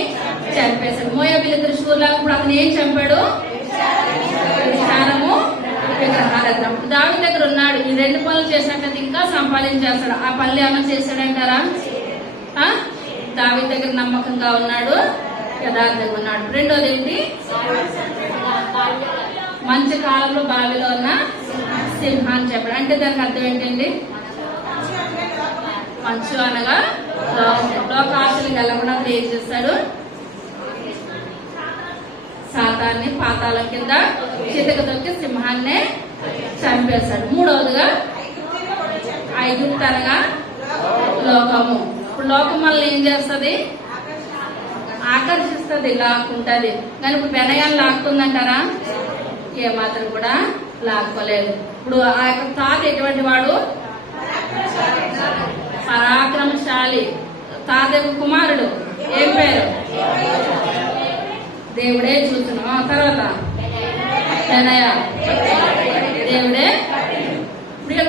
చంపేశాడు. మోయాబీల 2 శూరులు. ఇప్పుడు అతను ఏం చంపాడు? విచారము, విగ్రహారాధన. దావీదు దగ్గర ఉన్నాడు. ఈ 2 పనులు చేసినట్లయితే ఇంకా సంపాదించేస్తాడు. ఆ పనులు ఏమైనా చేశాడంటారా? దావీదు దగ్గర నమ్మకంగా ఉన్నాడు, యథార్థంగా ఉన్నాడు. రెండోది ఏంటి? మంచి కాలంలో బావిలో ఉన్న సింహాన్ని చెప్పాడు. అంటే దానికి అర్థం ఏంటండి? మంచు అనగా లోకాశలకు వెళ్ళకుండా ఏం చేస్తాడు? సాతాన్ని పాతాళం కింద చితక తొక్కి సింహాన్నే చంపేశాడు. మూడవదిగా ఐగుప్తు అనగా లోకము. ఇప్పుడు లోకం వల్ల ఏం చేస్తుంది? ఆకర్షిస్తుంది, లాక్కుంటది. కానీ ఇప్పుడు బెనయాన్ని లాక్కుందంటారా? ఏమాత్రం కూడా లాక్కోలేదు. ఇప్పుడు ఆ యొక్క తాత ఎటువంటి వాడు? పరాక్రమశాలి. తాత యొక్క కుమారుడు ఏం పేరు? దేవుడే చూస్తున్నాం. తర్వాత బెనయా దేవుడే. ఇప్పుడు ఇక్కడ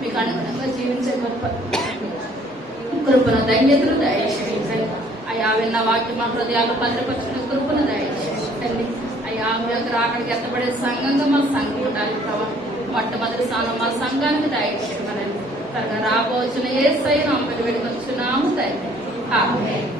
మీకు అనుగుణంగా జీవించే కృపను ధన్యతను దయచేయండి అయ్యా. విన్న వాక్యం మా హృదయాలు భద్రపరిచిన కృపను దయచేయండి తండ్రి. అయ్యా మీ దగ్గర అక్కడికి ఎత్తబడే సంఘంగా మా సంఘం ఉండాలి ప్రభావ. మొట్టమొదటి స్థానం మా సంఘానికి దయచేయమనండి. త్వరగా రాబోచున్న యేసయ్య నామమున వేడుకొంచున్నాము తండ్రి. ఆమేన్.